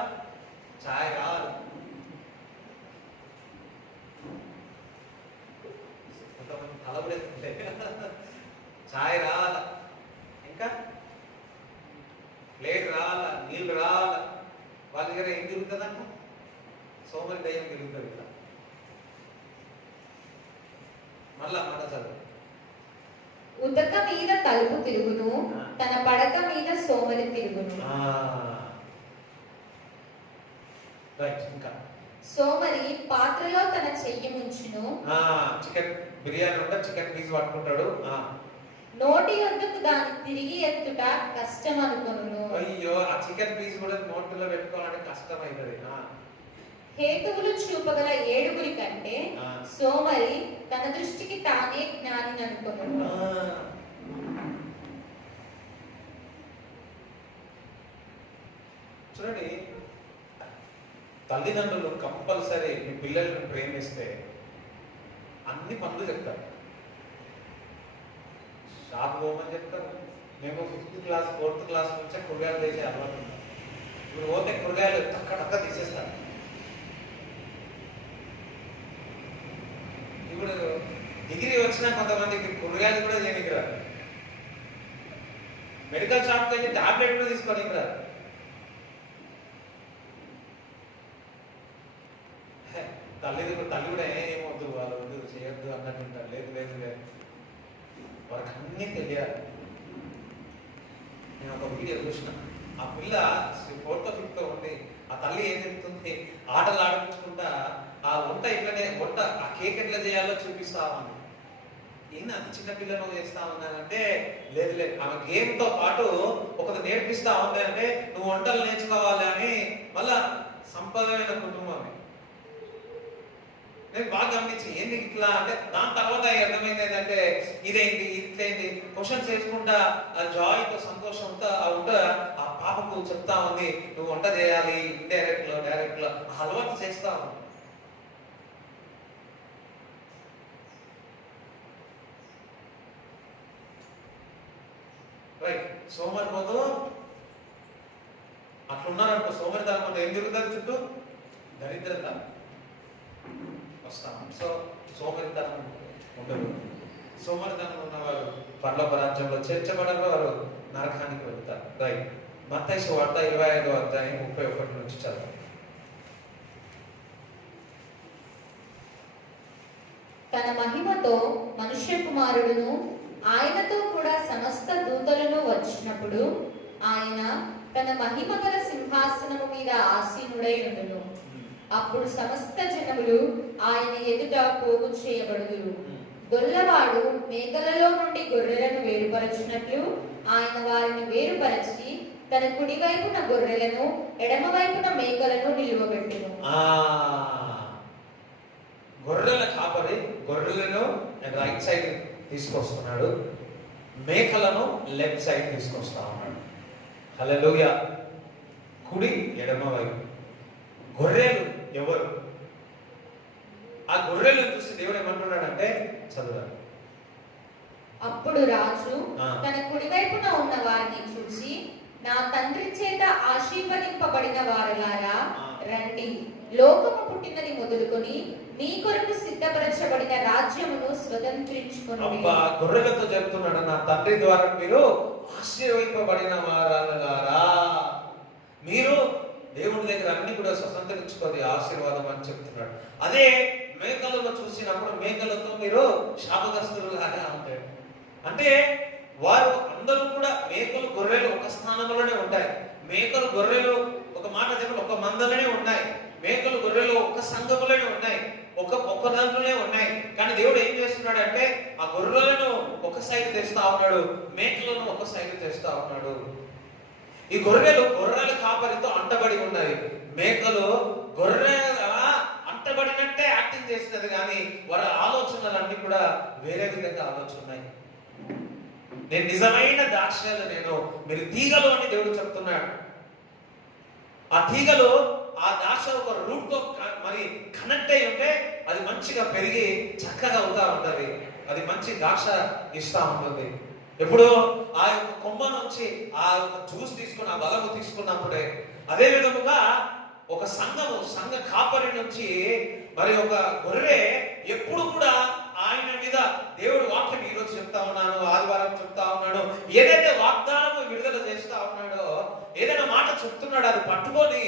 ఛాయ్ రావాలి. కొంతమంది తలబులేస్తుంటే ఛాయ్ రావాలా, ఇంకా ప్లేట్ రావాలా, నీళ్ళు రావాలా. వాళ్ళ దగ్గర ఏం తిరుగుతుందంట? సోమరి దయ్యం తిరుగుతుంది. ఇట్లా మళ్ళా మాట చదువు. ఉతక మీద తలుపు తిరుగును, తన పడక మీద సోమరి తిరుగును. ఇంకా సోమరి పాత్రలో తన చెయ్యి ముంచును. చికెన్ బిర్యానీ ఉంటే చికెన్ పీస్ పట్టుకుంటాడు. నోటి వద్దకు దాన్ని తిరిగి ఎత్తుట కష్టం అనుకొను. అయ్యో, ఆ చికెన్ పీస్ కూడా నోట్లో పెట్టుకోవాలంటే కష్టం అవుతుంది. హేతువులు చూపగల 7 కంటే సోమరి తన దృష్టికి తానే జ్ఞాని అనుకొను. చూడండి, తల్లిదండ్రులు కంపల్సరీ మీ పిల్లలను ప్రేమిస్తే అన్ని పనులు చెప్తారు. షాప్ పోమని చెప్తారు. మేము 5th క్లాస్ 4th క్లాస్ నుంచే కూరగాయలు చేసే అలవాటు ఉన్నాం. ఇప్పుడు పోతే కూరగాయలు టక్క తీసేస్తారు. ఇప్పుడు డిగ్రీ వచ్చిన కొంతమందికి కూరగాయలు కూడా చేయడానికి రాదు. మెడికల్ షాప్కి వెళ్ళి టాబ్లెట్ కూడా తీసుకోవడానికి రాదు. తల్లి కూడా ఏమవుతుంది, వాళ్ళు చేయొద్దు అన్నట్టు ఉంటారు. లేదు లేదు లేదు, వాళ్ళకి అన్నీ తెలియాలి. నేను ఒక వీడియో చూసిన, ఆ పిల్ల 4th 5th ఉండి ఆ తల్లి ఏం చెప్తుంది, ఆటలు ఆడిపించుకుంటా ఆ వంట ఇట్లనే వంట ఆ కేక్ ఎట్లా చేయాలో చూపిస్తామని. ఏంది అంత చిన్న పిల్లను చేస్తా ఉన్నానంటే, లేదు లేదు, ఆమె గేమ్తో పాటు ఒకటి నేర్పిస్తా ఉంది. అంటే నువ్వు వంటలు నేర్చుకోవాలి అని. మళ్ళా సంపదమైన కుటుంబమే. నేను బాగా గమనించి ఏంది ఇట్లా అంటే, దాని తర్వాత అర్థమైంది ఏంటంటే ఇదేంటి ఇట్లేంటి క్వశ్చన్స్ వేసుకుంటా ఆ జాయ్తో సంతోషంతో ఆ పాప పాపకు చెప్తా ఉంది, నువ్వు వంట చేయాలి, డైరెక్ట్లో అలవాటు చేస్తావు. రైట్. సోమరి పోతూ అట్లున్నారనుకో, సోమరితనం పోతే ఏం జరుగుతుంది? చుట్టూ దరిద్రత వస్తాం. సో సోమరితనం ఉండదు. సోమరితనం ఉన్నవారు పరలోక రాజ్యంలో చేర్చబడరు, వారు నరకానికి వెళ్తారు. రైట్. మత్తయి సువార్త 25వ అధ్యాయం 31 నుంచి చదవండి. తన మహిమతో మనుష్య కుమారుడును ఆయనతో కూడా సమస్త దూతలను వచ్చినప్పుడు ఆయన తన మహిమ గల సింహాసనము మీద ఆసీనుడై ఉండును. అప్పుడు సమస్త జనములు ఆయన ఎదుట పోగు చేయబడుదురు. గొల్లవాడు మేకలలో నుండి గొర్రెలను వేరుపరచినట్లు ఆయన వారిని వేరుపరచి తన కుడి వైపున గొర్రెలను ఎడమ వైపున మేకలను నిలువబెట్టును. గొర్రెల కాపరి గొర్రెలను రైట్ సైడ్ తీసుకొస్తున్నాడు, మేకలను లెఫ్ట్ సైడ్ తీసుకొస్తా ఉన్నాడు. హల్లెలూయా. కుడి ఎడమ వైపు. గొర్రెలు ఎవరు? ఆ గొర్రెలను చూసి దేవుడు ఏమంటున్నాడంటే చదువు. అప్పుడు రాజు తన కుడి వైపున ఉన్న వారిని చూసి, నా తండ్రి చేత ఆశీర్వదింపబడిన వారలారా రండి, లోకము పుట్టినది మొదలుకొని నీ కొరకు సిద్ధపరచబడిన రాజ్యమును స్వతంత్రించుకొనుడి. గొర్రెలతో చెప్తున్నాడు, నా తండ్రి ద్వారా మీరు ఆశీర్వదింపబడిన వారలారా, మీరు దేవుడి దగ్గర అన్ని కూడా స్వతంత్రించుకోది ఆశీర్వాదం అని చెప్తున్నాడు. అదే మేకలను చూసినప్పుడు మేకలతో మీరు శాపగ్రస్తులుగానే ఉంటారు. అంటే వారు అందరూ కూడా మేకలు గొర్రెలు ఒక స్థానంలోనే ఉంటాయి. మేకలు గొర్రెలు ఒక మాట చెప్పండి, ఒక మందలోనే ఉన్నాయి. మేకలు గొర్రెలు ఒక సంఘములోనే ఉన్నాయి, ఒక్క దాంట్లోనే ఉన్నాయి. కానీ దేవుడు ఏం చేస్తున్నాడు అంటే ఆ గొర్రెలను ఒక సైడ్ తెస్తా ఉన్నాడు, మేకలను ఒక సైడ్ తెస్తా ఉన్నాడు. ఈ గొర్రెల కాపరితో అంటబడి ఉన్నాయి. మేకలు గొర్రెల అంటబడినట్టే యాక్టింగ్ చేసినది, కానీ వారి ఆలోచనలన్నీ కూడా వేరే విధంగా ఆలోచన. నేను నిజమైన ద్రాక్షలు, నేను మీరు తీగలు అని దేవుడు చెప్తున్నాడు. ఆ తీగలు ఆ ద్రాక్ష ఒక రూట్ తో మరి కనెక్ట్ అయి ఉంటే అది మంచిగా పెరిగి చక్కగా అవుతా ఉంటది, అది మంచి ద్రాక్ష ఇస్తా ఉంటుంది. ఎప్పుడు ఆ యొక్క కొమ్మ నుంచి ఆ యొక్క జ్యూస్ తీసుకుని ఆ బలము తీసుకున్నప్పుడే. అదే విధముగా ఒక సంఘ కాపరి నుంచి మరి ఒక గొర్రె ఎప్పుడు కూడా ఆయన మీద దేవుడు వాక్యం ఈరోజు చెప్తా ఉన్నాను, ఆదివారం చెప్తా ఉన్నాడు, ఏదైతే వాగ్దానము విడుదల చేస్తా ఉన్నాడో, ఏదైనా మాట చెప్తున్నాడు, అది పట్టుకొని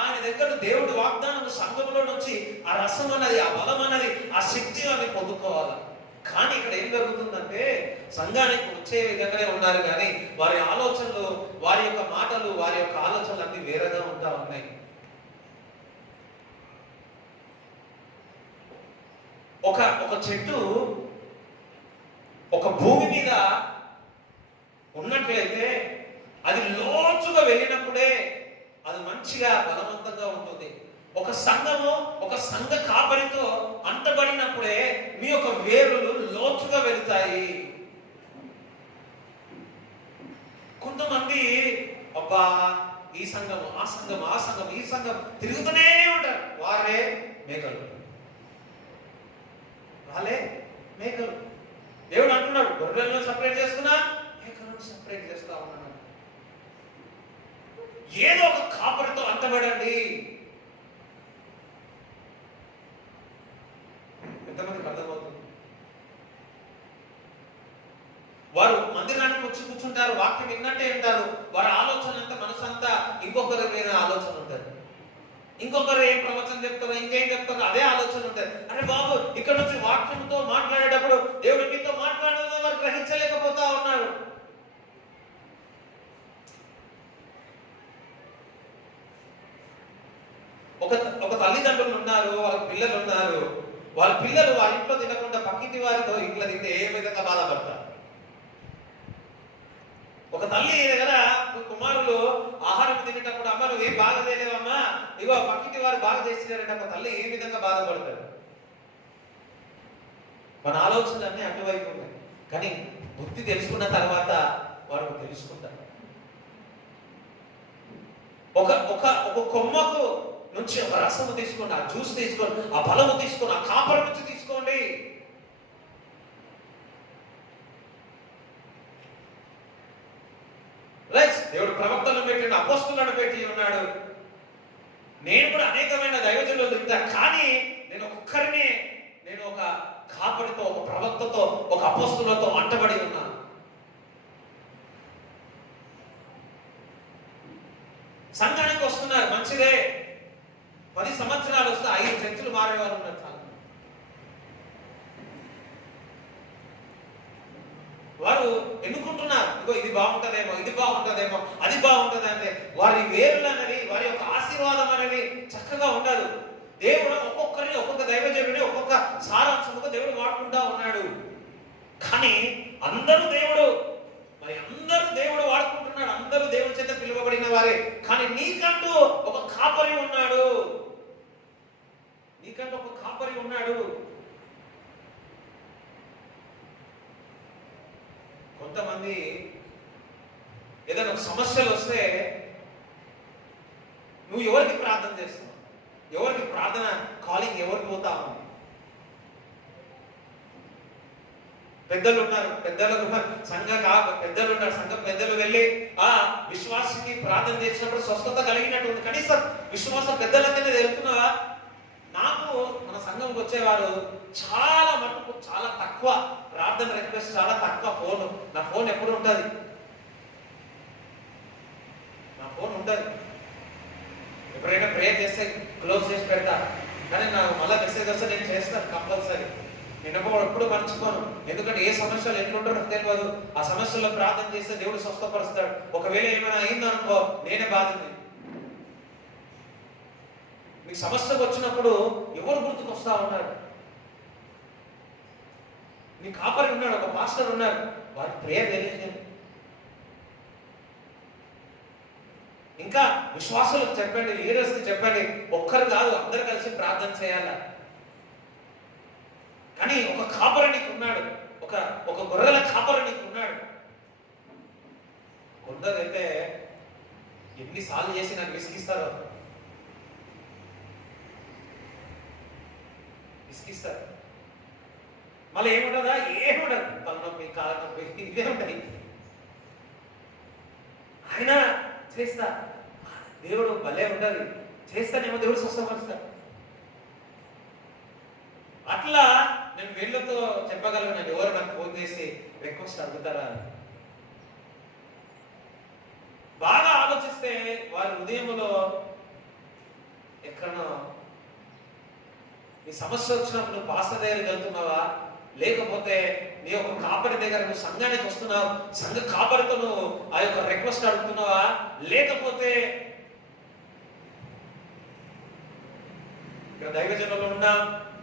ఆయన దగ్గర దేవుడు వాగ్దానం సంఘంలో నుంచి ఆ రసం అన్నది, ఆ బలం అన్నది, ఆ శక్తి అని పొందుకోవాలి. కానీ ఇక్కడ ఏం జరుగుతుందంటే సంఘానికి వచ్చే విధంగానే ఉన్నారు, కానీ వారి ఆలోచనలు, వారి యొక్క మాటలు, వారి యొక్క ఆలోచనలు అన్ని వేరేగా ఉంటా ఉన్నాయి. ఒక చెట్టు ఒక భూమి మీద ఉన్నట్లయితే అది లోతుగా వెళ్ళినప్పుడే అది మంచిగా బలవంతంగా ఉంటుంది. ఒక సంఘము ఒక సంఘ కాపరితో అంటబడినప్పుడే మీ యొక్క వేరులు లోతుగా వెళ్తాయి. కొంతమంది అబ్బా ఈ సంఘము ఆ సంఘం ఆ సంఘం ఈ సంఘం తిరుగుతూనే ఉంటారు, వారే మేకలు, వాళ్ళే మేకలు. దేవుడు అంటున్నాడు, గొర్రెలను సపరేట్ చేస్తున్నా, మేకలను సపరేట్ చేస్తా ఉన్నాను. ఏదో ఒక కాపరితో అంటబడండి. ఎంతమందికి అర్థమవుతుంది? వారు మందిరానికి వచ్చి కూర్చుంటారు, వాక్యం విన్నట్టే ఉంటారు, వారి ఆలోచన అంతా మనసు అంతా ఇంకొకరి మీద ఆలోచన ఉంటుంది. ఇంకొకరు ఏం ప్రవచనం చెప్తారో ఇంకేం చెప్తారో అదే ఆలోచన ఉంటుంది. అరే బాబు, ఇక్కడ నుంచి వాక్యంతో మాట్లాడేటప్పుడు దేవుడు మీతో మాట్లాడేదో వారు గ్రహించలేకపోతా ఉన్నారు. ఒక తల్లిదండ్రులు ఉన్నారు, వాళ్ళ పిల్లలు ఉన్నారు. వాళ్ళ పిల్లలు వాళ్ళ ఇంట్లో తినకుండా పక్కింటి వారితో ఇంట్లో తింటే ఏ విధంగా బాధపడతారు. ఒక తల్లి దగ్గర కుమారులు ఆహారం తినేటప్పుడు, అమ్మ నువ్వు ఏం బాగా చేయలేవమ్మా, ఇగో పక్కింటి వారు బాగా చేసినారంటే ఒక తల్లి ఏ విధంగా బాధపడతారు. మన ఆలోచనలన్నీ అటువైపు ఉన్నాయి, కానీ బుద్ధి తెలుసుకున్న తర్వాత వారు తెలుసుకుంటారు. ఒక ఒక ఒక కొమ్మకు నుంచి ఒక రసము తీసుకోండి, ఆ జ్యూస్ తీసుకోండి, ఆ బలము తీసుకోండి, ఆ కాపరి నుంచి తీసుకోండి. దేవుడు ప్రవక్తలను పెట్టి అపోస్తులను పెట్టి ఉన్నాడు. నేను కూడా అనేకమైన దైవజనులు తింటా, కానీ నేను ఒక్కరినే, నేను ఒక కాపరితో, ఒక ప్రవక్తతో, ఒక అపోస్తులతో అంటబడి ఉన్నాను. సంఘానికి వస్తున్నారు, మంచిదే. 10 సంవత్సరాలు వస్తే 5 చర్చలు మారేవారు ఉన్నారు. వారు ఎన్నుకుంటున్నారు, ఇగో ఇది బాగుంటుందేమో, ఇది బాగుంటుందేమో, అది బాగుంటుంది అంటే వారి వేరులు అనేది, వారి యొక్క ఆశీర్వాదం అనేది చక్కగా ఉండదు. దేవుడు ఒక్కొక్కరిని, ఒక్కొక్క దైవజనుడిని ఒక్కొక్క సారాంశముగా దేవుడు వాడుకుంటా ఉన్నాడు. కానీ అందరూ దేవుడు, మరి అందరూ దేవుడు వాడుకుంటున్నాడు, అందరూ దేవుడి చేత పిలువబడిన వారే. కానీ నీకంటూ ఒక కాపరి ఉన్నాడు, నీకంటూ ఒక కాపరి ఉన్నాడు. కొంతమంది ఏదైనా సమస్యలు వస్తే నువ్వు ఎవరికి ప్రార్థన చేస్తున్నావు, ఎవరికి ప్రార్థన కాలింగ్ ఎవరికి పోతా ఉంది? పెద్దలు ఉన్నారు, పెద్దలు ఉన్నారు, సంఘం పెద్దలు వెళ్ళి ఆ విశ్వాసికి ప్రార్థన చేసినప్పుడు స్వస్థత కలిగినట్టు ఉంది. కనీసం విశ్వాసం పెద్దలకనే తెలుపుతున్నావా? నాకు మన సంఘంకి వచ్చేవారు చాలా మటుకు, చాలా తక్కువ ప్రార్థన రిక్వెస్ట్, చాలా తక్కువ. నా ఫోన్ ఎప్పుడు ఉంటుంది, నా ఫోన్ ఉంటుంది. ఎప్పుడైనా ప్రేయర్ చేస్తే క్లోజ్ చేసి పెడతా, కానీ నాకు మళ్ళీ మెసేజ్ వస్తే నేను చేస్తాను కంపల్సరీ. నేను ఎప్పుడు మర్చిపోను, ఎందుకంటే ఏ సమస్యలు ఎట్లుంటారో నాకు తెలియదు. ఆ సమస్యల్లో ప్రార్థన చేస్తే దేవుడు స్వస్థపరుస్తాడు. ఒకవేళ ఏమైనా అయిందనుకో నేనే బాధ్యత. మీకు సమస్యకు వచ్చినప్పుడు ఎవరు గుర్తుకొస్తా ఉన్నారు? నీ కాపరి ఉన్నాడు, ఒక పాస్టర్ ఉన్నాడు, వారి ప్రేయర్ తెలియజేయండి. ఇంకా విశ్వాసులకు చెప్పండి, లీడర్స్కి చెప్పండి, ఒక్కరు కాదు అందరు కలిసి ప్రార్థన చేయాల. కానీ ఒక కాపరి నీకు ఉన్నాడు, ఒక గొర్రెల కాపరి నీకు ఉన్నాడు. కొందరైతే ఎన్నిసార్లు చేసి నాకు విసిగిస్తారు, విసిగిస్తారు. మళ్ళీ ఏముంటుందా? ఏముండదు, తలనొప్పి, కాళ్ళ నొప్పి, ఇవే ఉంటాయి. ఆయన చేస్తా, దేవుడు భలే ఉంటుంది, చేస్తానేమో దేవుడు స్వస్థపరుస్తాడు. అట్లా నేను వీళ్ళతో చెప్పగలను, నేను ఎవరు నాకు ఫోన్ చేసి రిక్వెస్ట్ అడుగుతారా? బాగా ఆలోచిస్తే వారి హృదయంలో ఎక్కడో నీ సమస్య వచ్చినప్పుడు నువ్వు పాస్టర్ దగ్గరికి వెళ్తున్నావా, లేకపోతే నీ యొక్క కాపరి దగ్గర నువ్వు సంఘానికి వస్తున్నావు, సంఘ కాపరితో నువ్వు ఆ యొక్క రిక్వెస్ట్ అడుగుతున్నావా, లేకపోతే ఇక్కడ దైవజనులు ఉన్నా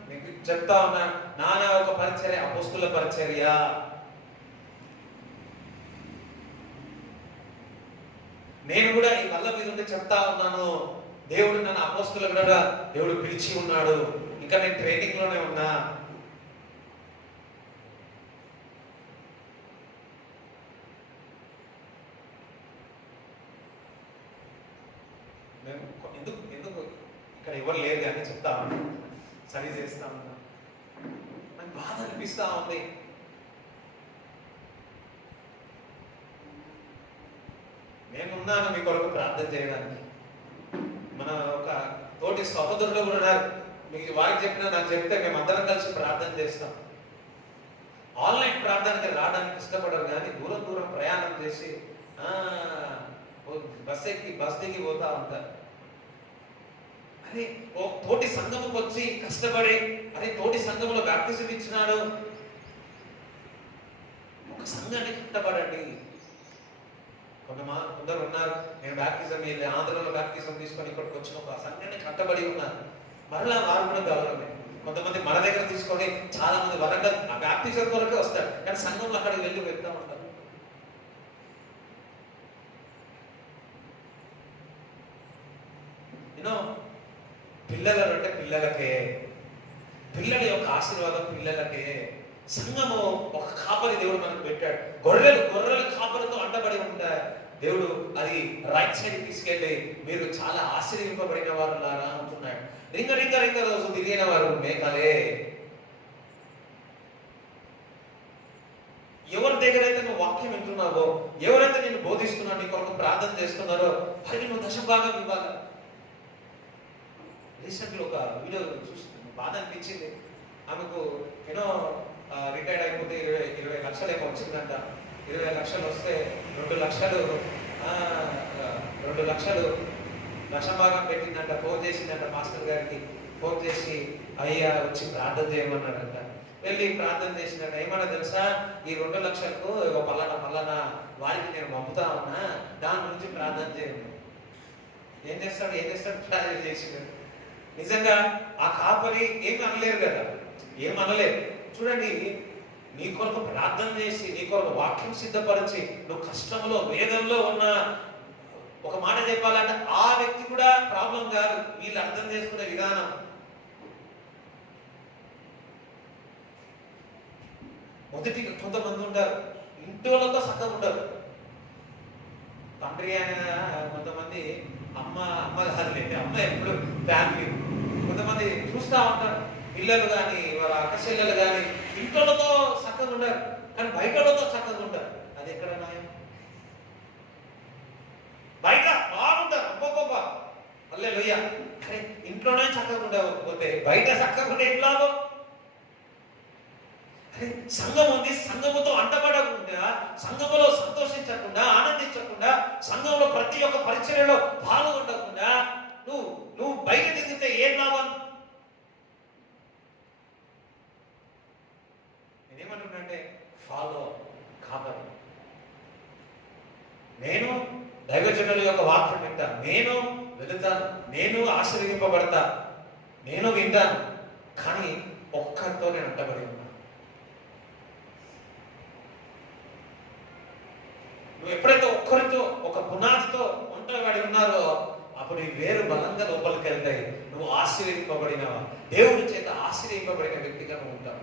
నీకు చెప్తా ఉన్నా, నానా ఒక పరిచర్య, అపోస్తుల పరిచర్య. నేను కూడా ఈ వల్ల మీద ఉండి చెప్తా ఉన్నాను, దేవుడు నన్ను అపోస్తులకు కూడా దేవుడు పిలిచి ఉన్నాడు, ఇంకా నేను ట్రైనింగ్ లోనే ఉన్నా. ఎందుకు ఇక్కడ ఎవరు లేదు అని చెప్తా ఉన్నా, సరి చేస్తా ఉన్నా. నాకు బాధ అనిపిస్తా ఉంది. నేనున్నాను మీ కొరకు ప్రార్థన చేయడానికి. మన ఒక తోటి సహోదరులు కూడా ఉన్నారు, మీకు వారికి చెప్పినా నాకు చెప్తే మేమందరం కలిసి ప్రార్థన చేస్తాం. ఆన్లైన్ ప్రార్థనకి రావడానికి ఇష్టపడరు, కానీ దూరం దూరం ప్రయాణం చేసి బస్ దిగి పోతా ఉంటారు. అరే ఓ తోటి సంఘముకు వచ్చి కష్టపడి, అరే తోటి సంఘంలో బాప్టిజం ఇచ్చినాడు, ఒక సంఘాన్ని కష్టపడండి. కొందరు ఉన్నారు, నేను బాప్టిజం ఆంధ్రలో బాప్టిజం తీసుకొని ఇక్కడికి వచ్చిన ఒక సంఘాన్ని కట్టబడి ఉన్నారు. మరలా వారు కూడా గౌరవమే. కొంతమంది మన దగ్గర తీసుకొని చాలా మంది వరంగల్ ఆ బాప్టిజం కొరకే వస్తారు, కానీ సంఘంలో అక్కడికి వెళ్ళి వెళ్తా ఉంటారు. పిల్లలు అంటే పిల్లలకే, పిల్లల యొక్క ఆశీర్వాదం పిల్లలకే. సంఘము ఒక కాపరి దేవుడు మనకు పెట్టాడు. గొర్రెల కాపరితో అంటబడి ఉంటాయి. దేవుడు అది రైట్ సైడ్ తీసుకెళ్ళి మీరు చాలా ఆశ్రయింపబడిన వారు లాగా అంటున్నాడు. రింగ రింగ రింగ రోజు తిరిగిన వారు మేకలే. ఎవరి దగ్గర అయితే నువ్వు వాక్యం వింటున్నావో, ఎవరైతే నేను బోధిస్తున్నావు, నీ కొరకు ప్రార్థన చేస్తున్నారో వారికి నువ్వు దశభాగం ఇవ్వాలి. రీసెంట్గా ఒక వీడియో చూసి బాధ అనిపించింది. ఆమెకు ఏదో రిటైర్డ్ అయిపోతే 20 లక్షలు ఏమో వచ్చిందంట. 20 లక్షలు వస్తే 2 లక్షలు దశభాగం పెట్టిందంట. ఫోన్ చేసిందంట మాస్టర్ గారికి. ఫోన్ చేసి అయ్యా వచ్చి ప్రార్థన చేయమన్నాడంట. వెళ్ళి ప్రార్థన చేసినట్టు ఏమన్నా తెలుసా, ఈ 2 లక్షలకు పలానా వారికి నేను పంపుతా ఉన్నా, దాని గురించి ప్రార్థన చేయండి. ఏం చేస్తాడు ప్రార్థన చేసినాడు. నిజంగా ఆ కాపరి ఏమి అనలేరు కదా, ఏమనలేదు. చూడండి, నీ కొరకు ప్రార్థన చేసి నీ కొరకు వాక్యం సిద్ధపరిచి నువ్వు కష్టంలో వేదంలో ఉన్న, ఒక మాట చెప్పాలంటే ఆ వ్యక్తి కూడా ప్రాబ్లం కాదు, వీళ్ళు అర్థం చేసుకునే విధానం. మొదటి కొంతమంది ఉంటారు ఇంటితో చక్కగా ఉంటారు. తండ్రి అయిన కొంతమంది అమ్మ కాదులేండి, అమ్మ ఎప్పుడు ఫ్యామిలీ. కొంతమంది చూస్తూ ఉంటారు పిల్లలు కానీ వాళ్ళ అక్కచెల్లెలు కానీ ఇంట్లోతో చక్కగా ఉండరు, కానీ బయటతో చక్కగా ఉంటారు. అది ఎక్కడ న్యాయం? బయట బాగుంటారు, అబ్బబ్బ మళ్ళీ లోయ్య. అరే ఇంట్లోనే చక్కగా ఉండకపోతే బయట చక్కగా ఉండే ఇంట్లో సంఘం ఉంది, సంఘముతో అంటబడకుండా, సంఘములో సంతోషించకుండా, ఆనందించకుండా, సంఘంలో ప్రతి ఒక్క పరిచర్యలో పాల్గొనకుండా నువ్వు బయట తిరిగితే ఏం లాభం? నేనేమంటున్నానంటే ఫాలో కాపరి. నేను దైవజనుల యొక్క వాక్యం వింటాను, నేను వెళుతాను, నేను ఆశీర్వదింపబడతా, నేను వింటాను, కానీ ఒక్కరితో నేను అంటబడి ఉన్నాను. నువ్వు ఎప్పుడైతే ఒక్కరితో ఒక పునాదితో ఒంటరివాడి ఉన్నారో అప్పుడు ఈ వేరు బలంగా లోపలికి వెళ్తాయి. నువ్వు ఆశీర్వదింపబడినవా, దేవుడి చేత ఆశీర్వదింపబడిన వ్యక్తిగా నువ్వు ఉంటావు.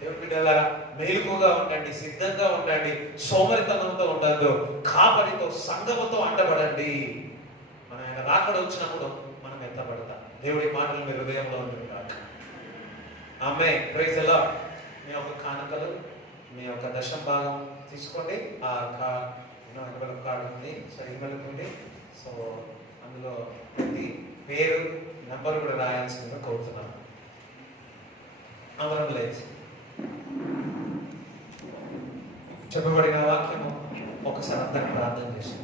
దేవుడి బిడ్డలారా, మెలకువగా ఉండండి, సిద్ధంగా ఉండండి, సోమరితనంతో ఉండద్దు, కాపరితో సంఘముతో అంటబడండి. మన ఆయన రాకడ వచ్చినప్పుడు మనం ఎత్తబడతాం. దేవుడి మాటలు మీ హృదయంలో ఉంటుంటారు. ఆమె ప్రైజ్ ది లార్డ్. మీ యొక్క కానుకలు, మీ యొక్క దశభాగం తీసుకోండి. ఆ ఎంవెలప్ కార్డు ఉంది, సో ఎంవెలప్ ఉంది. సో అందులో ప్రతి పేరు నంబర్ కూడా రాయాల్సిందిగా కోరుతున్నాను. అందరం లేచి చెప్పబడిన వాక్యము ఒకసారి అందరికి ప్రార్థన చేసి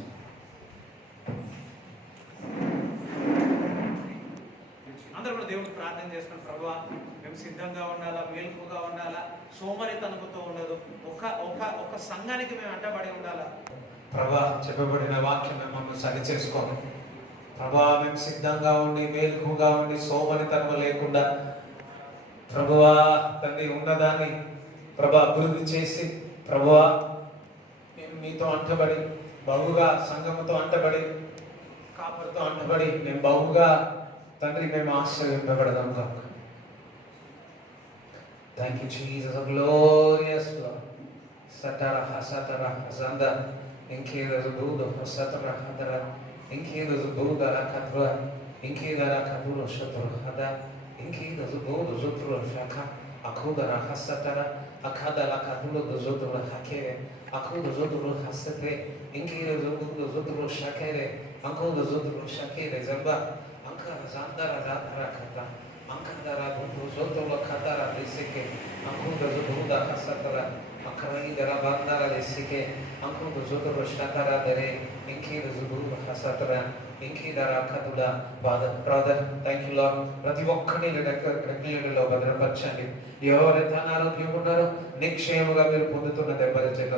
అందరూ కూడా దేవుడికి ప్రార్థన చేస్తున్నాం. ప్రభువా, మేము సిద్ధంగా ఉండాలా, మేలుకుగా ఉండాలా, సోమరితనంతో ఉండదు, ఒక సంఘానికి మేము అంటబడి ఉండాలా. ప్రభా, చెప్పబడిన వాక్యం మమ్మల్ని సరి చేసుకోండి. ప్రభా, మేము సిద్ధంగా ఉండి, మేలుకుగా ఉండి, సోమరితనం లేకుండా ప్రభువా తండ్రి ఉన్నదాన్ని ప్రభా అభివృద్ధి చేసి, ప్రభువా మేము మీతో అంటబడి బహుగా, సంఘముతో అంటబడి, కాపరితో అంటబడి మేము బహుగా తండ్రి మేము ఆశ్రయింపబడదాం కాక. Thank you, Jesus, a glorious Lord. Satara hasatara hazanda, inkeda zubudo hasatara hadara, inkeda zubudo rakatra, inkeda rakaburo shatro hada, inkeda zubudo zutro shaka, akudara hasatara, akada lakabulo zutro hakere, akudo zutro hasate, inkeda zubudo zutro shakere, akudo zutro shakere zamba, ankara zandara radhara kata. Angkandara buku zotolo katara desike, angkuda zubuda kasatara, akraidara bandara desike, angkuda zotolo shatara dere, inkida zubuda kasatara, inkidara katula. Brother, thank you Lord. ప్రతి ఒక్కరిని రెగ్యులర్లో భద్రపరచండి. ఎవరైతే అనారోగ్యం ఉన్నారో నిక్షేమగా మీరు పొందుతున్న దెబ్బల చేత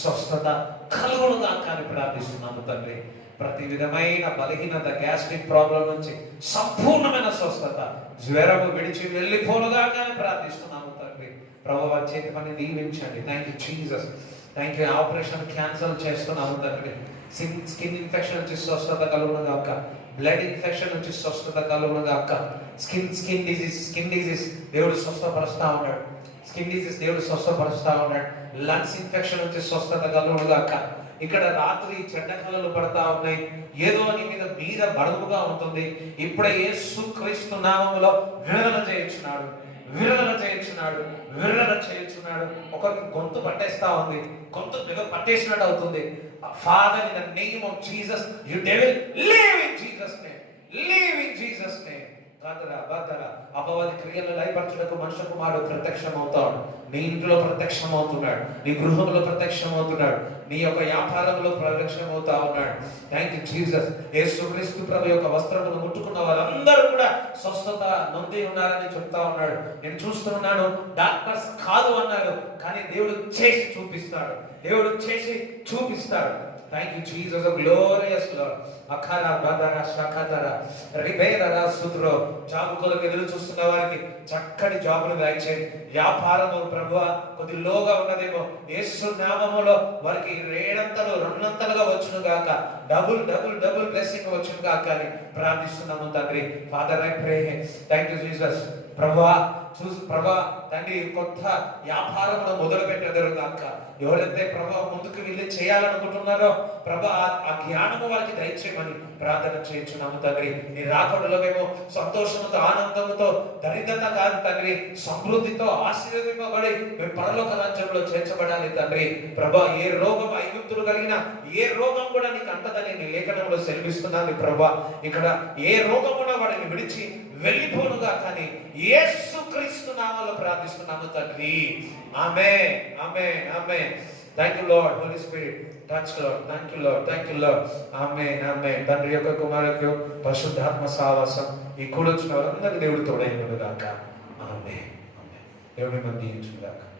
స్వస్థత కలుగునుగా కానీ ప్రార్థిస్తున్నాము తండ్రి. ప్రతి విధమైన బలహీనత, గ్యాస్ట్రిక్ ప్రాబ్లం నుంచి సంపూర్ణమైన స్వస్థత, జ్వరము విడిచి వెళ్ళిపోనుగా కానీ ప్రార్థిస్తున్నాము తండ్రి. ప్రభువు వారి చేతి పని దీవించండి. Thank you Jesus. Thank you. Operation cancel చేస్తున్నాము తండ్రి. స్కిన్ ఇన్ఫెక్షన్ నుంచి స్వస్థత కలుగునుగా అక్క, బ్లడ్ ఇన్ఫెక్షన్ నుంచి స్వస్థత కలుగునుగా అక్క, స్కిన్ డిజీజ్ దేవుడు స్వస్థపరుస్తా ఉన్నాడు. స్కిన్ డిజీజ్ దేవుడు స్వస్థపరుస్తా ఉన్నాడు. లంగ్స్ ఇన్ఫెక్షన్ నుంచి స్వస్థత కలుగునుగా అక్క, ఇక్కడ రాత్రి చెడ్డ కళలు పడతా ఉన్నాయి, ఏదో నీ మీద బరువుగా ఉంటుంది. ఇప్పుడే యేసుక్రీస్తు నామములో విడుదల చేయించున్నాడు, విడుదల చేయించున్నాడు, విడుదల చేయించున్నాడు. ఒకరికి గొంతు పట్టేస్తా ఉంది, గొంతు మీద పట్టేసినట్టు అవుతుంది. Father in the name of Jesus, you devil leave in Jesus name, leave in Jesus name. అపవాది క్రియలు లయపరచుటకు మనుష్య కుమారుడు ప్రత్యక్షం అవుతాడు. నీ ఇంట్లో ప్రత్యక్షం అవుతున్నాడు, నీ గృహంలో ప్రత్యక్షం అవుతున్నాడు, నీ యొక్క వ్యాపారంలో ప్రత్యక్షం అవుతా ఉన్నాడు. Thank you Jesus. యేసుక్రీస్తు ప్రభు యొక్క వస్త్రమును ముట్టుకున్న వారందరూ కూడా స్వస్థత నొంది ఉన్నారని చెప్తా ఉన్నాడు. నేను చూస్తున్నాను, డాక్టర్స్ కాదు అన్నారు, కానీ దేవుడు చేసి చూపిస్తాడు, దేవుడు చేసి చూపిస్తాడు. Thank you Jesus, a glorious Lord. Akara badara shakatara ribera sutro. Job కొరకు ఎదురు చూస్తున్న వారికి చక్కటి జాబులు దయచేయండి. వ్యాపారము ప్రభువా కొద్ది లోగా ఉన్నదేమో, యేసు నామములో వారికి రేడంతలు రెండంతలుగా వచ్చును గాక, డబుల్ డబుల్ డబుల్ బ్లెస్సింగ్ వచ్చును గాక అని ప్రార్థిస్తున్నాము తండ్రి. Father I pray, thank you Jesus. ప్రభువా ప్రభా తండ్రి, కొత్త వ్యాపారమును మొదలు పెట్టెదరు గాక. ఎవరైతే ప్రభా ముందుకు వెళ్ళి చేయాలనుకుంటున్నారో ప్రభా ఆ జ్ఞానము వారికి దయచేయమని ప్రార్థన చేయించున్నాము తండ్రి. నీ రాకడలో మేము సంతోషంతో ఆనందంతో దరిద్రత కాదు తండ్రి, సమృద్ధితో ఆశీర్వదింపబడి మేము పరలోక రాజ్యంలో చేర్చబడాలి తండ్రి. ప్రభా ఏ రోగం ఐగుప్తులు కలిగిన ఏ రోగం కూడా నీకు అంటదని నీ లేఖనంలో సెలవిస్తున్నాను ప్రభా. ఇక్కడ ఏ రోగం కూడా వాడిని విడిచి వెళ్ళిపోనుగా కానీ యేసుక్రీస్తు నామములో ప్రార్థిస్తున్నాము తండ్రి. ఆమేన్, ఆమేన్, ఆమేన్. Thank you Lord, holy spirit touch Lord. Thank you Lord, thank you Lord. ఆమేన్, ఆమేన్. తండ్రి యొక్క కుమారులకు పరిశుద్ధాత్మ సహవాసం ఈ కూడొచ్చిన వారందరికీ దేవుడు తోడైనను గాక. ఆమేన్, ఆమేన్. దేవుని మంది దీవించును గాక.